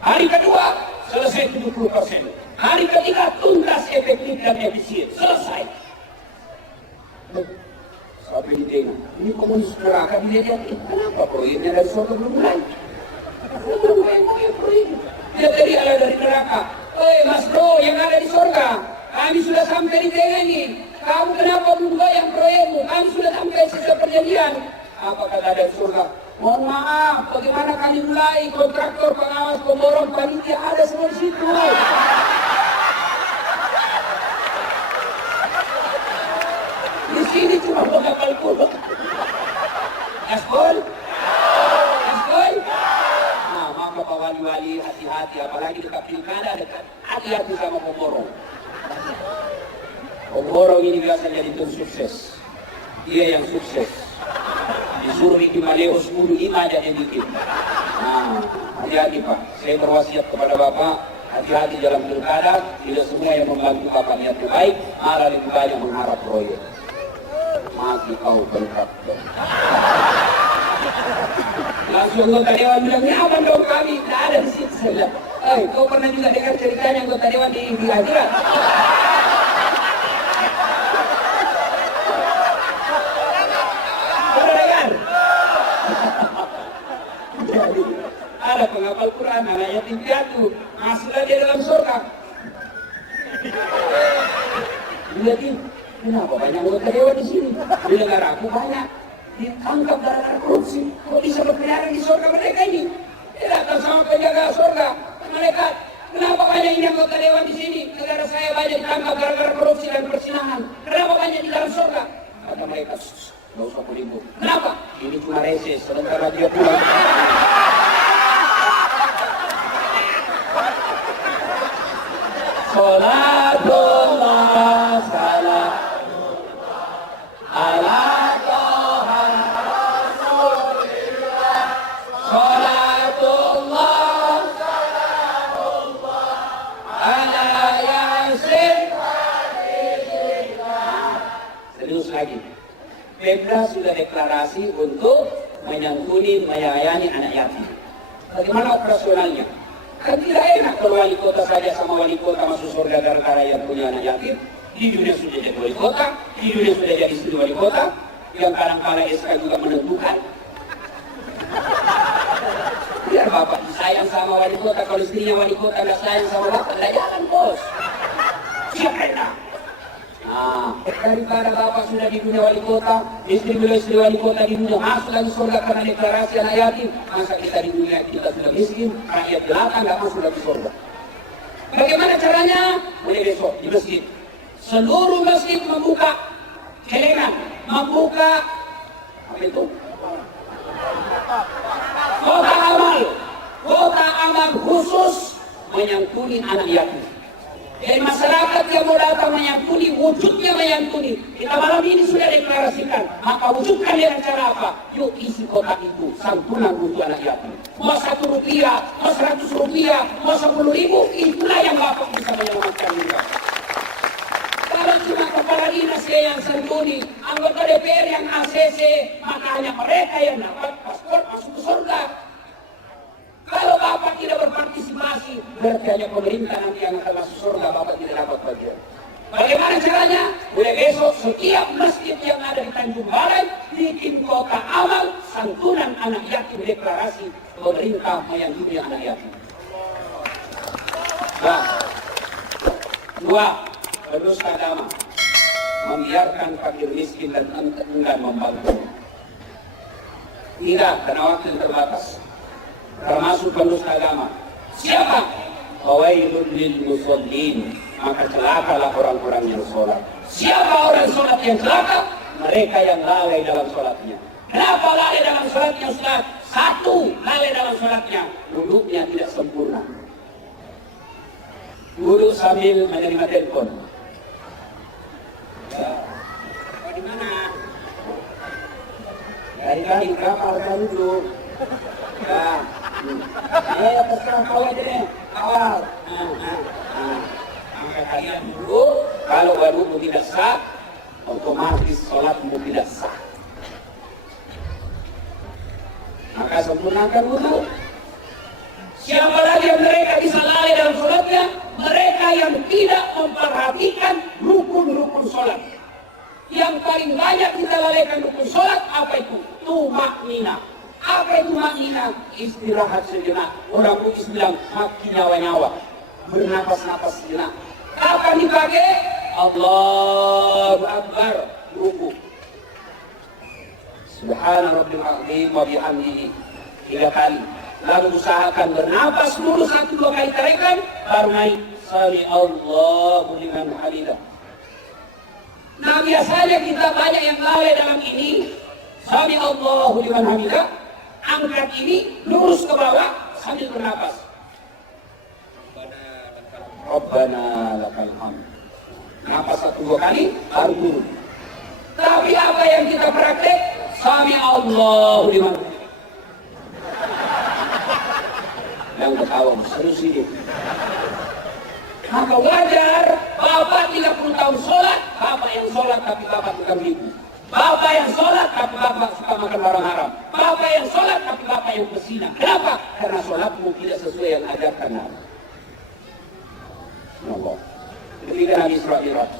Hari kedua, selesai 70%. Hari ketiga, tuntas, efektif, dan efisien. Selesai. Sampai ditengok. Ini komunis neraka dilihat. Kenapa proyeknya dari surga belum mulai? Belum mulai proyeknya. Dia tadi ada dari neraka. Mas bro yang ada di surga, kami sudah sampai di tengah ini. Kamu kenapa belum goyang proyekmu? Kami sudah sampai sisa perjanjian. Apa kata dari surga? Mohon maaf, bagaimana kami mulai? Kontraktor, pengawas, pemborong, panitia ada semua di situ. Di sini cuma kapal kuda. Gaspol? Gaspol? Nah, maka Pak Wali-wali hati-hati, apalagi dekat pilkada dekat. Hati-hati sama pemborong. Pemborong ini biasa jadi tim sukses. Dia yang sukses. Disuruh bikin Maleo 10 ima aja yang bikin. Nah, hati-hati Pak. Saya berwasiat kepada Bapak, hati-hati dalam pilkada. Tidak semua yang membantu Bapak niat baik, malah lebih banyak mengharap proyek. Mati kau kontraktor. Langsung anggota dewan bilang, ini apa dong kami? Tidak ada di situ. Saya bilang, kau pernah juga dengar ceritanya anggota dewan di akhirat? Pernah dengar? Ada penghafal Quran, anak yatim piatu, masuklah dia dalam surga. Lihatin, kenapa banyak anggota dewan di sini? Di negara aku banyak ditangkap gara-gara korupsi. Kok bisa berkeliaran di surga mereka ini? Dia datang sama penjaga surga, mereka, kenapa banyak ini anggota dewan di sini? Negara saya banyak ditangkap gara-gara korupsi dan persinahan. Kenapa banyak di dalam surga? Kata mereka, nggak usah ribut. Kenapa? Ini cuma reses, sebentar lagi dia pulang. Salatullah salam ala Tuhan Rasulillah. Salatullah ala Yasin. Serius lagi. Pemda sudah deklarasi untuk menyantuni, melayani anak yatim. Bagaimana operasionalnya? Kan tidak enak kalau wali kota saja sama wali kota masuk surga gara-gara yang punya anak yatim. Di dunia sudah jadi wali kota, di dunia sudah jadi istri wali kota, yang kadang-kadang SK juga menentukan. Biar bapak sayang sama wali kota, kalau istrinya wali kota nggak sayang sama bapak, nggak jalan bos. Siapa enak? Nah, daripada bapak sudah di dunia wali kota, istri wali kota di dunia masuk lagi surga karena deklarasi anak yatim, masa kita di dunia kita sudah miskin, rakyat jelata nggak masuk lagi surga. Bagaimana caranya? Mulai besok di masjid, seluruh masjid membuka celengan, membuka apa itu? Kota amal khusus menyantuni anak yatim. Dan masyarakat yang mau datang menyantuni, wujudnya menyantuni. Kita malam ini sudah deklarasikan, maka wujudkan dengan cara apa? Yuk isi kotak itu, santunan untuk anak yatim. Mau 1 rupiah, mau 100 rupiah, mau 10 ribu, itulah yang Bapak bisa menyelamatkan juga. Kalau cuma kepala dinas yang santuni, anggota DPR yang ACC, maka hanya mereka yang dapat paspor masuk ke surga. Kalau Bapak tidak berpartisipasi, berarti hanya pemerintah nanti yang akan masuk surga, Bapak tidak dapat bagian. Bagaimana caranya? Mulai besok setiap masjid yang ada di Tanjung Balai bikin kota amal santunan anak yatim, deklarasi pemerintah menyantuni anak yatim. Dua, pendusta agama membiarkan fakir miskin dan enggan membantu. Tidak, karena waktu yang terbatas. Termasuk pendusta agama. Siapa? Fawailun lil musallin, maka celakalah orang-orang yang sholat. Siapa orang sholat yang celaka? Mereka yang lalai dalam sholatnya. Kenapa lalai dalam sholatnya Ustaz? 1, lalai dalam sholatnya, duduknya tidak sempurna. Duduk sambil menerima telepon. Ya. Di mana? Dari tadi kapal kan duduk. Ya. Terserah kau aja deh, awal. Maka kalian dulu, kalau wudu tidak sah, otomatis sholatmu tidak sah. Maka sempurnakan wudu. Siapa lagi yang mereka bisa lalai dalam sholatnya? Mereka yang tidak memperhatikan rukun-rukun sholat. Yang paling banyak kita lalaikan rukun sholat, apa itu? Tumakninah. Apa itu maknina? Istirahat sejenak. Orang Bugis bilang maki nyawa-nyawa, bernapas-napas sejenak. Kapan dipakai? Allahu Akbar, ruku. Subhana rabbil azim wa bihamdihi 3 kali. Lalu usahakan bernapas dulu 1-2 kali tarikan, baru naik. Sami Allahu liman hamidah. Nah biasanya kita banyak yang lalai dalam ini. Sami Allahu liman hamidah. Angkat ini, lurus ke bawah, sambil bernapas. Rabbana lakal hamd. Napas 1-2 kali, baru turun. Tapi apa yang kita praktek? Sami Allahu liman. Yang ketawa, serius ini. Maka wajar, Bapak 30 tahun sholat, Bapak yang sholat tapi Bapak tukang ribu. Bapak yang sholat tapi Bapak suka makan barang haram. Bapak yang sholat tapi Bapak yang berzina. Kenapa? Karena sholatmu tidak sesuai yang ajarkan Nabi. Allah. Demikian Nabi Isra Mi'raj.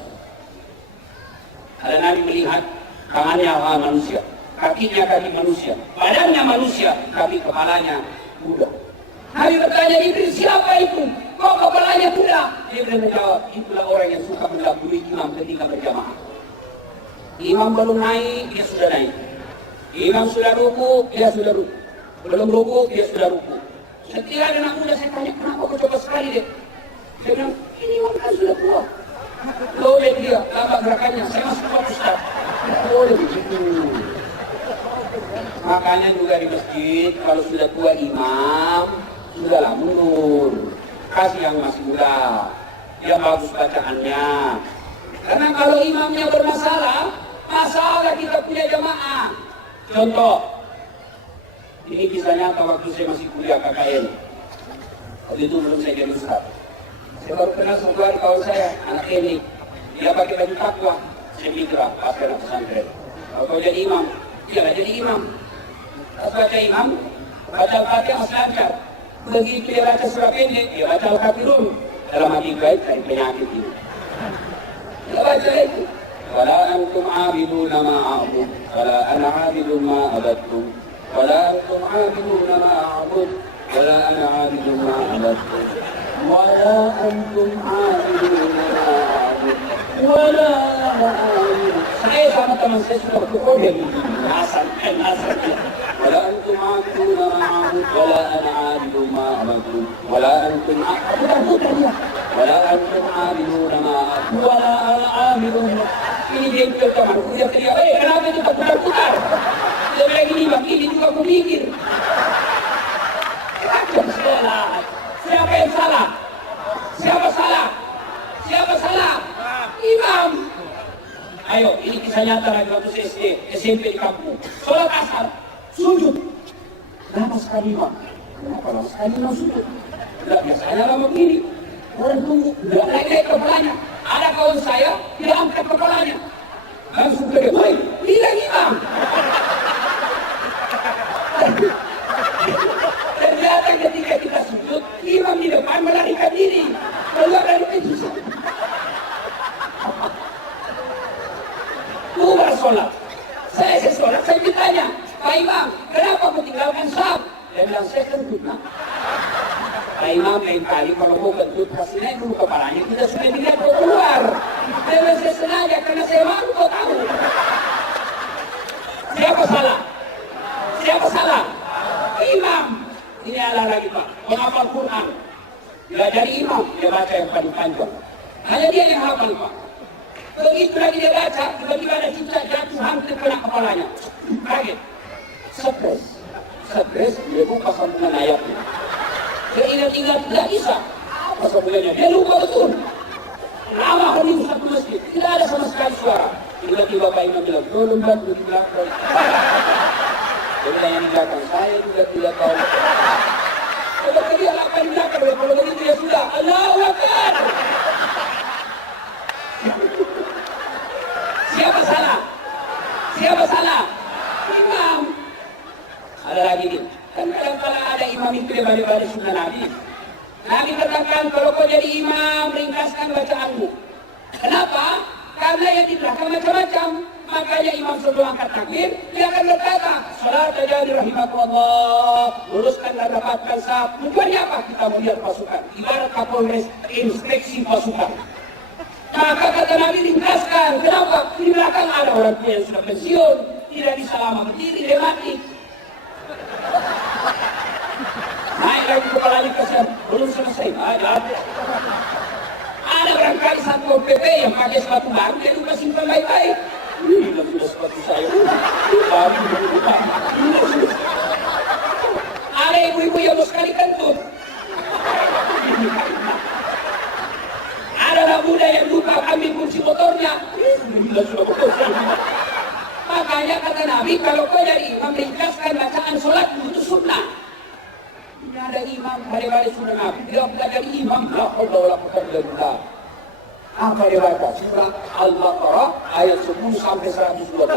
Ada Nabi melihat tangannya manusia, kakinya kaki manusia, badannya manusia, tapi kepalanya kuda. Nabi bertanya, Jibril, siapa itu? Kok kepalanya kuda? Jibril menjawab, itulah orang yang suka mendahului imam ketika berjamaah. Imam belum naik, dia sudah naik. Imam sudah ruku, dia sudah ruku. Belum ruku, dia sudah ruku. Ketika ada anak muda, saya tanya, kenapa kau coba sekali deh? Saya bilang, ini imam kan sudah tua. Loh, dia, lama gerakannya, saya masih kuat Ustaz. Boleh begitu. Makanya juga di masjid kalau sudah tua imam, sudahlah mundur. Kasih yang masih muda, yang bagus bacaannya. Karena kalau imamnya bermasalah, masalah kita punya jamaah. Contoh, ini kisah nyata waktu saya masih kuliah KKN. Waktu itu belum saya jadi ustaz. Saya baru kenal sebuah kawan saya, anak ini. Dia pakai baju takwa, saya pikir pas anak pesantren. Kalau kau jadi imam, dia jadi imam. Pas baca imam, baca Al-Fatihah masih lancar. Begitu dia baca surah pendek, dia baca Al-Kafirun. Dalam hati baik dari penyakit itu. Dia baca itu. Wala antum abiduna ma a'bud, wala ana abidun ma abadtum, wala antum abiduna ma a'bud, wala ana abidun ma abadtum, wala antum abiduna ma a'bud, wala ana abidun. Saya sama teman saya sudah berkode begini. Asal. ولا أنتم عابدون ما أعبد ولا أنا عابد ما عبدتم ولا أنتم عابدون ما أعبد ولا أنا عابد ما. Ini dia yang teman. Dia teriak, kenapa itu tak putar-putar? Dia bilang gini, bang, ini juga aku mikir. Kacau sekolah. Siapa yang salah? Siapa salah? Siapa salah? Imam. Ayo, ini kisah nyata lagi waktu SD, SMP di kampung. Sholat asar. Sujud. Lama sekali imam. Kenapa lama sekali imam sujud? Tidak biasanya lama begini. Orang tunggu. Tidak naik-naik kepalanya. Ada kawan saya, dia angkat kepalanya. Langsung ke dia. Woi, bilang imam. Ternyata ketika kita sujud, imam di depan melarikan diri. Keluar dari pintu. Bubar sholat. Saya sholat, saya ditanya. Pak Imam, kenapa meninggalkan sahab? Dia bilang, saya kentut, nak. Pak Imam lain kali kalau mau kentut, kasih naik dulu kepalanya, kita sudah dilihat kau keluar. Dia bilang, saya sengaja, karena saya malu kau tahu. Siapa salah? Siapa salah? Imam. Ini ala lagi Pak, menghafal Quran. Dia jadi imam, dia baca yang paling panjang. Hanya dia yang hafal Pak. Begitu lagi dia baca, tiba-tiba ada cicak jatuh hampir kena kepalanya. Kaget. Stres, dia buka sambungan ayatnya. Dia ingat-ingat, tidak bisa. Apa sambungannya? Dia lupa betul. Lama hari itu satu masjid, tidak ada sama sekali suara. Tiba-tiba Pak Imam bilang, tolong bantu di belakang. Dia bilang yang di belakang, saya juga tidak tahu. Kalau dia lakukan di belakang, kalau begitu ya sudah. Allahu Akbar. Siapa salah? Siapa salah? Imam. Ada lagi nih, kan kadang-kadang ada imam itu dia balik-balik sunnah Nabi. Nabi katakan kalau kau jadi imam, ringkaskan bacaanmu. Kenapa? Karena yang di belakang macam-macam. Makanya imam sebelum angkat takbir, dia akan berkata, salat jadi rahimakumullah, luruskanlah dapatkan sahab. Tujuannya apa? Kita melihat pasukan. Ibarat Kapolres inspeksi pasukan. Maka kata Nabi ringkaskan. Kenapa? Di belakang ada orang tua yang sudah pensiun, tidak bisa lama berdiri, dia mati. Naik lagi kepalanya kesian, belum selesai. Ada barangkali satu PP yang pakai sepatu baru, dia lupa simpan baik-baik. Ini sudah sepatu saya. Ada ibu-ibu yang mau sekali kentut. Ada anak muda yang lupa ambil kunci motornya. Sudah betul. Makanya kata Nabi, kalau kau jadi imam ringkaskan bacaan sholat itu sunnah. Tidak ada imam balik-balik sunnah Nabi. Dia tidak jadi imam. La haula wala quwwata illa billah. Apa dia baca? Surah Al-Baqarah ayat 10 sampai 112.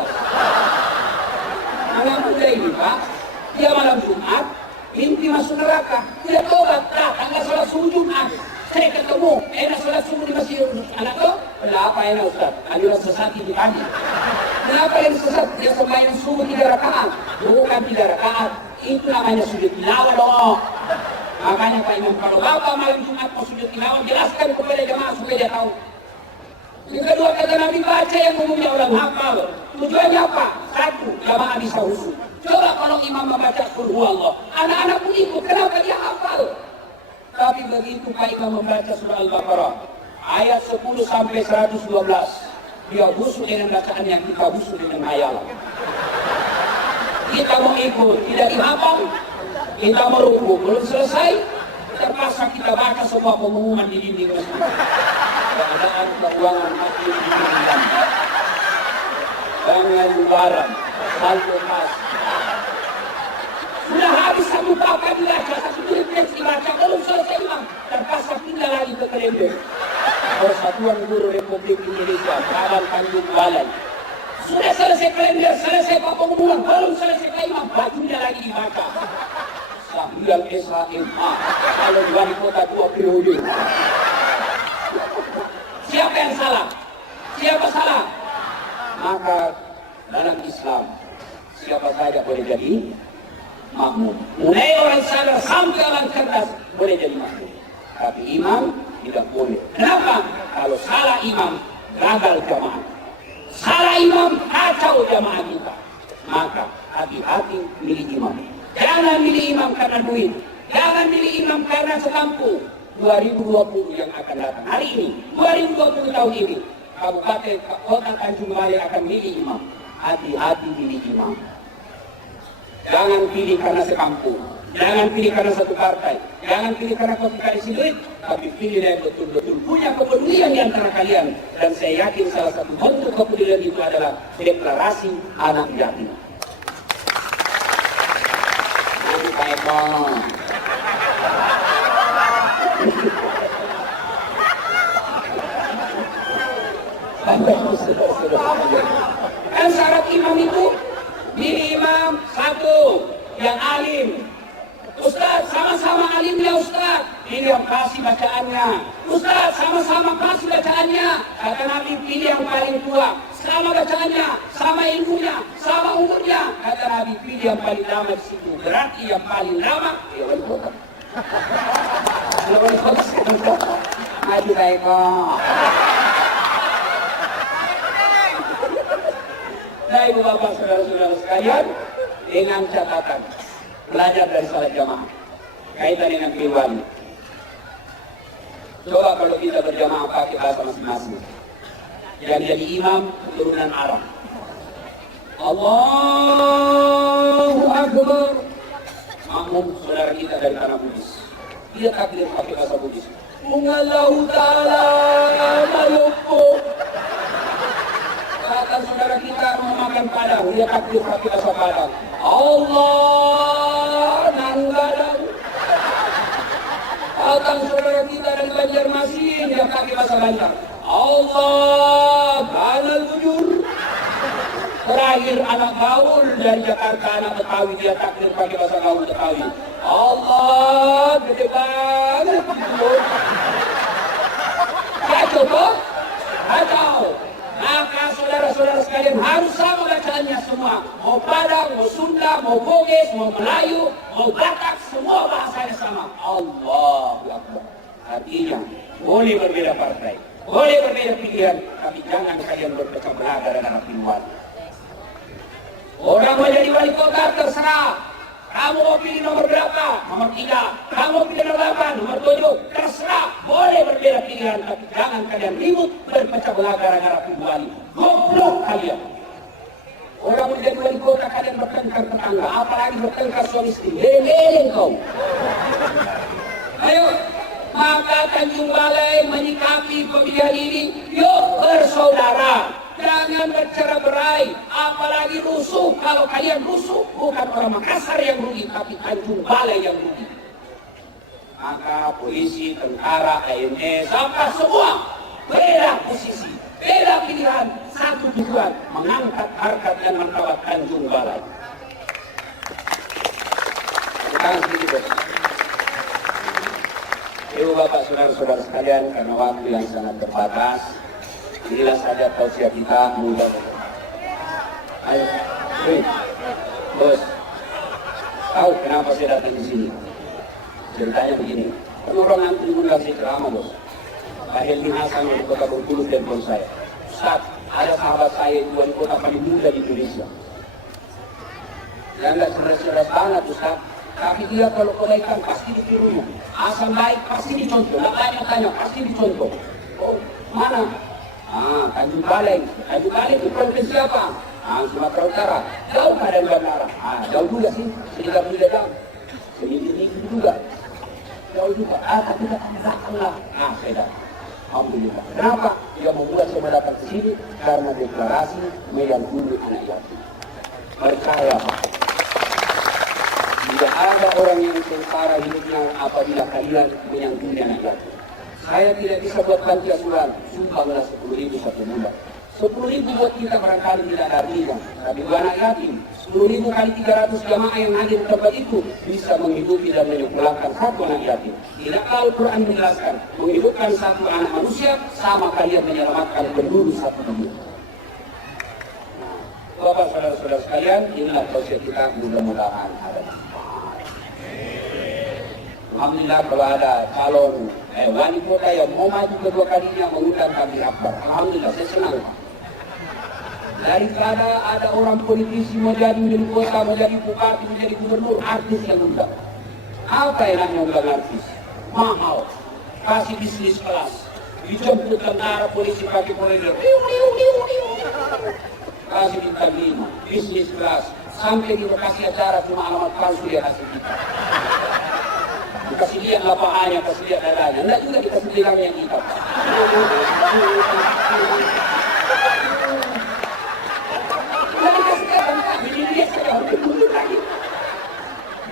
Anak muda ini Pak, dia malam Jumat mimpi masuk neraka. Dia tobat, tanggal sholat subuh Jumat. Saya ketemu, enak sholat subuh di masjid. Anak tuh, kenapa enak Ustaz? Aliran sesat ini tadi. Kenapa yang sesat? Dia sembahyang subuh 3 rakaat. Bukan 3 rakaat. Itu namanya sujud tilawah dong. Makanya Pak Imam, kalau Bapak malam Jumat mau sujud tilawah, jelaskan kepada jemaah supaya dia tahu. Yang kedua kata Nabi, baca yang umumnya orang hafal. Tujuannya apa? Satu, jamaah bisa khusyuk. Coba kalau imam membaca qul huwallah, anak-anak pun ikut. Kenapa dia hafal? Tapi begitu Pak Imam membaca surah Al-Baqarah ayat 10 sampai 112, Dia busuk dengan bacaan yang kita busuk dengan hayal. Kita mau ikut, tidak dihafal. Kita mau ruku, belum selesai. Terpaksa kita baca semua pengumuman di dinding masjid. Keadaan keuangan masjid di dinding. Dengan lebaran, saldo emas. Sudah habis satu papan dibaca, satu teks dibaca, belum selesai imam. Terpaksa pindah lagi ke kalender. Persatuan Guru Republik Indonesia, Kawan Tanjung Balai. Sudah selesai kalender, selesai pengumuman, belum selesai imam, bajunya lagi dibaca. Sahbial SMA, kalau wali kota 2 periode. Siapa yang salah? Siapa salah? Maka dalam Islam, siapa saja boleh jadi makmum. Mulai orang sadar sampai orang cerdas boleh jadi makmum. Tapi imam tidak boleh. Kenapa? Kalau salah imam, gagal jamaah. Salah imam, kacau jamaah kita. Maka hati-hati milih imam. Jangan milih imam karena duit. Jangan milih imam karena sekampung. 2020 yang akan datang. Hari ini, 2020 tahun ini, Kabupaten Kota Tanjung Balai akan milih imam. Hati-hati milih imam. Jangan pilih karena sekampung. Jangan pilih karena satu partai. Jangan pilih karena komunikasi duit. Tapi pilih yang betul-betul punya kepedulian di antara kalian. Dan saya yakin salah satu bentuk kepedulian itu adalah deklarasi anak yatim. Kan syarat imam itu minimum satu yang alim. Ustaz, sama-sama alimnya Ustaz. Ini yang pasti bacaannya. Ustaz, sama-sama pasti bacaannya. Kata Nabi, pilih yang paling tua. Sama bacaannya, sama ilmunya, sama umurnya. Kata Nabi, pilih yang paling lama di situ. Berarti yang paling lama, ya wali kota. Wali kota. Aduh baik kok. Nah, ibu bapak saudara-saudara sekalian, dengan catatan belajar dari salat jamaah kaitan dengan keluarga. Coba kalau kita berjamaah pakai bahasa masing-masing. Yang jadi imam keturunan Arab. Allahu Akbar. Makmum saudara kita dari tanah Bugis. Dia takbir pakai bahasa Bugis. Allahu Ta'ala Maluku. Kata saudara kita mau makan padang, dia takbir pakai bahasa Padang. Allah nanggadang. Kata saudara kita dari Banjarmasin, dia pakai bahasa Banjar. Allah kanal bujur. Terakhir anak gaul dari Jakarta, anak Betawi, dia takbir pakai bahasa gaul Betawi. Allah gede banget. Kacau kok? Kacau. Maka saudara-saudara sekalian harus sama bacaannya semua. Mau Padang, mau Sunda, mau Bugis, mau Melayu, mau Batak, semua bahasanya sama. Allahu Akbar. Artinya boleh berbeda partai, boleh berbeda pilihan, tapi jangan kalian berpecah belah gara-gara pilihan. Orang mau jadi wali kota terserah. Kamu mau pilih nomor berapa? Nomor 3. Kamu mau pilih nomor 8, nomor 7. Terserah. Boleh berbeda pilihan, tapi jangan kalian ribut berpecah belah gara-gara pilihan. Goblok kalian. Orang mau jadi wali kota kalian bertengkar tetangga, apalagi bertengkar suami istri. Leleng kau. Ayo. Maka Tanjung Balai menyikapi pemilihan ini, yuk bersaudara, jangan bercerai-berai, apalagi rusuh. Kalau kalian rusuh, bukan orang Makassar yang rugi, tapi Tanjung Balai yang rugi. Maka polisi, tentara, ANS, apa semua beda posisi, beda pilihan, satu tujuan, mengangkat harkat dan martabat Tanjung Balai. Sekarang sedikit bos. Ibu bapak saudara-saudara sekalian, karena waktu yang sangat terbatas, inilah saja tausiah kita. Mudah. Ayo, bos, tahu kenapa saya datang di sini? Ceritanya begini, orang antri undang saya ceramah bos. Pak Helmi Hasan dari kota Bengkulu telepon saya. Ustaz, ada sahabat saya wali kota paling muda di Indonesia. Yang nggak cerdas-cerdas banget Ustaz. Tapi dia kalau kebaikan pasti ditirunya. Asal baik pasti dicontoh. Tanya-tanya pasti dicontoh. Oh, mana? Tanjung Balai itu provinsi apa? Sumatera Utara. Jauh dari bandara. Jauh juga sih, sekitar 3 jam. Seminggu juga. Jauh juga. Tapi datanglah. Saya datang. Alhamdulillah. Kenapa? Dia membuat saya datang ke sini karena deklarasi menyantuni anak yatim. Percaya Pak. Tidak ada orang yang sengsara hidupnya apabila kalian menyantuni anak yatim. Saya tidak bisa buat panti asuhan, sumbanglah 10.000 satu bulan. 10.000 buat kita barangkali tidak ada artinya. Tapi buat anak yatim, 10.000 kali 300 jamaah yang hadir di tempat itu bisa menghidupi dan menyempurnakan satu anak yatim. Tidak Al-Quran menjelaskan, menghidupkan satu anak manusia sama kalian menyelamatkan penduduk satu dunia. Bapak saudara-saudara sekalian, inilah proses kita mudah-mudahan ada. Alhamdulillah kalau ada calon wali kota yang mau maju kedua kalinya mengundang kami akbar. Alhamdulillah saya senang. Daripada ada orang politisi mau jadi kota, mau jadi bupati, mau jadi gubernur, artis yang undang. Apa enaknya undang artis? Mahal. Kasih bisnis kelas. Dijemput tentara polisi pakai koridor. Kasih bintang 5. Bisnis kelas. Sampai di lokasi acara cuma alamat palsu dia kasih kita. Dikasih lihat lapangannya, kasih lihat dadanya. Enggak juga dikasih bilang yang kita.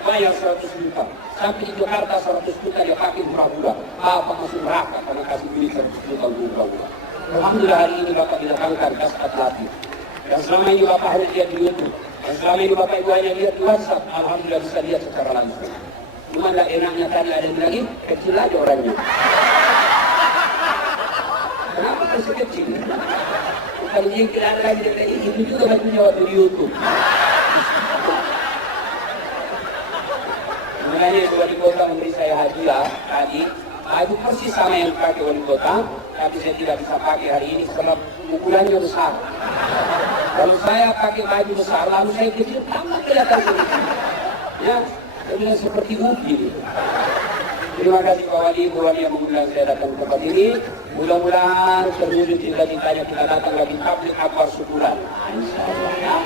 Bayar 100 juta. Sampai di Jakarta 100 juta dia pakai murah-murah. Bapak masuk neraka karena kasih duit 100 juta murah-murah. Alhamdulillah hari ini Bapak didatangkan kasat latih. Yang selama ini Bapak harus lihat di YouTube. Yang selama ini Bapak Ibu hanya lihat di WhatsApp. Alhamdulillah bisa lihat secara langsung. Cuma enggak enaknya tadi ada yang bilang, kecil aja orangnya. Kenapa kasih kecil? Kalau yang tidak ada lagi dari ini juga baca jawab di YouTube. Makanya wali kota memberi saya hadiah tadi, baju persis sama yang pakai wali kota, tapi saya tidak bisa pakai hari ini sebab ukurannya besar. Kalau saya pakai baju besar, lalu saya kecil, tambah kelihatan sedikit. Ya, jadi seperti Upi. Terima kasih Pak Wali, Bu Wali yang mengundang saya datang ke tempat ini. Mudah-mudahan terwujud cita-citanya kita datang lagi tablik akbar syukuran. Insyaallah.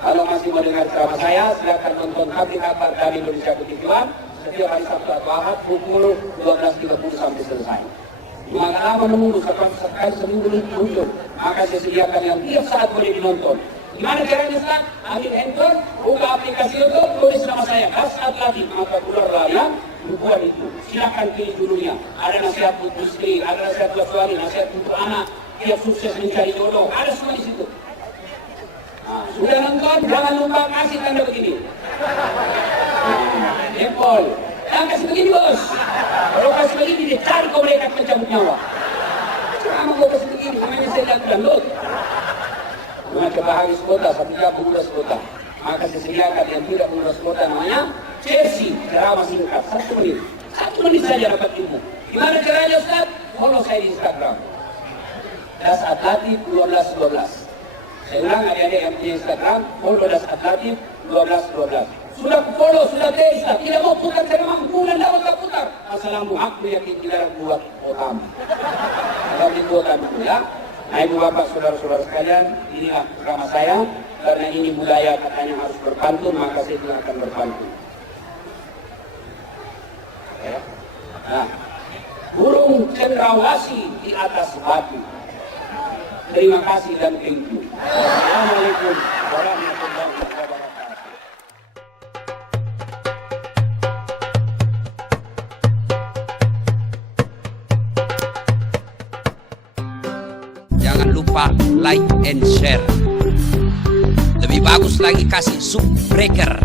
Kalau masih mendengar ceramah saya, silakan nonton tablik akbar dari Indonesia Putih-Tuan setiap hari Sabtu atau Ahad pukul 12.30 sampai selesai. Maka lama menunggu sekali seminggu muncul, maka saya sediakan yang tiap saat boleh dinonton. Gimana caranya Ustaz? Ambil handphone, buka aplikasi itu, tulis nama saya, Kasat Latif, maka keluarlah yang bukuan itu. Silakan pilih judulnya. Ada nasihat untuk istri, ada nasihat untuk suami, nasihat untuk anak, dia sukses mencari jodoh, ada semua di situ. Nah, sudah nonton, jangan lupa kasih tanda begini. Jempol. Jangan kasih begini bos. Kalau kasih begini, dia cari kau mereka mencabut nyawa. Kenapa kau kasih begini? Namanya saya lihat download. Dengan kebahagiaan kota, 1 jam mengulas kota. Maka sesediakan yang tidak mengulas kota namanya Chelsea, ceramah singkat, 1 menit. 1 menit saja dapat ilmu. Gimana caranya Ustaz? Follow saya di Instagram. Das Atlatif 1212. Saya ulang adik-adik yang punya Instagram, follow Das Atlatif 1212. Sudah follow, sudah Ustaz. Tidak mau putar ceramah, bulan dapat tak putar. Assalamualaikum, aku yakin tidak buat otam. Kalau di kota dulu ya. Nah ibu bapak saudara-saudara sekalian, inilah ceramah saya. Karena ini budaya katanya harus berpantun, maka saya juga akan berpantun. Nah, burung cendrawasih di atas batu. Terima kasih dan thank you. Assalamualaikum warahmatullahi wabarakatuh. Jangan lupa like and share. Lebih bagus lagi kasih subbreaker.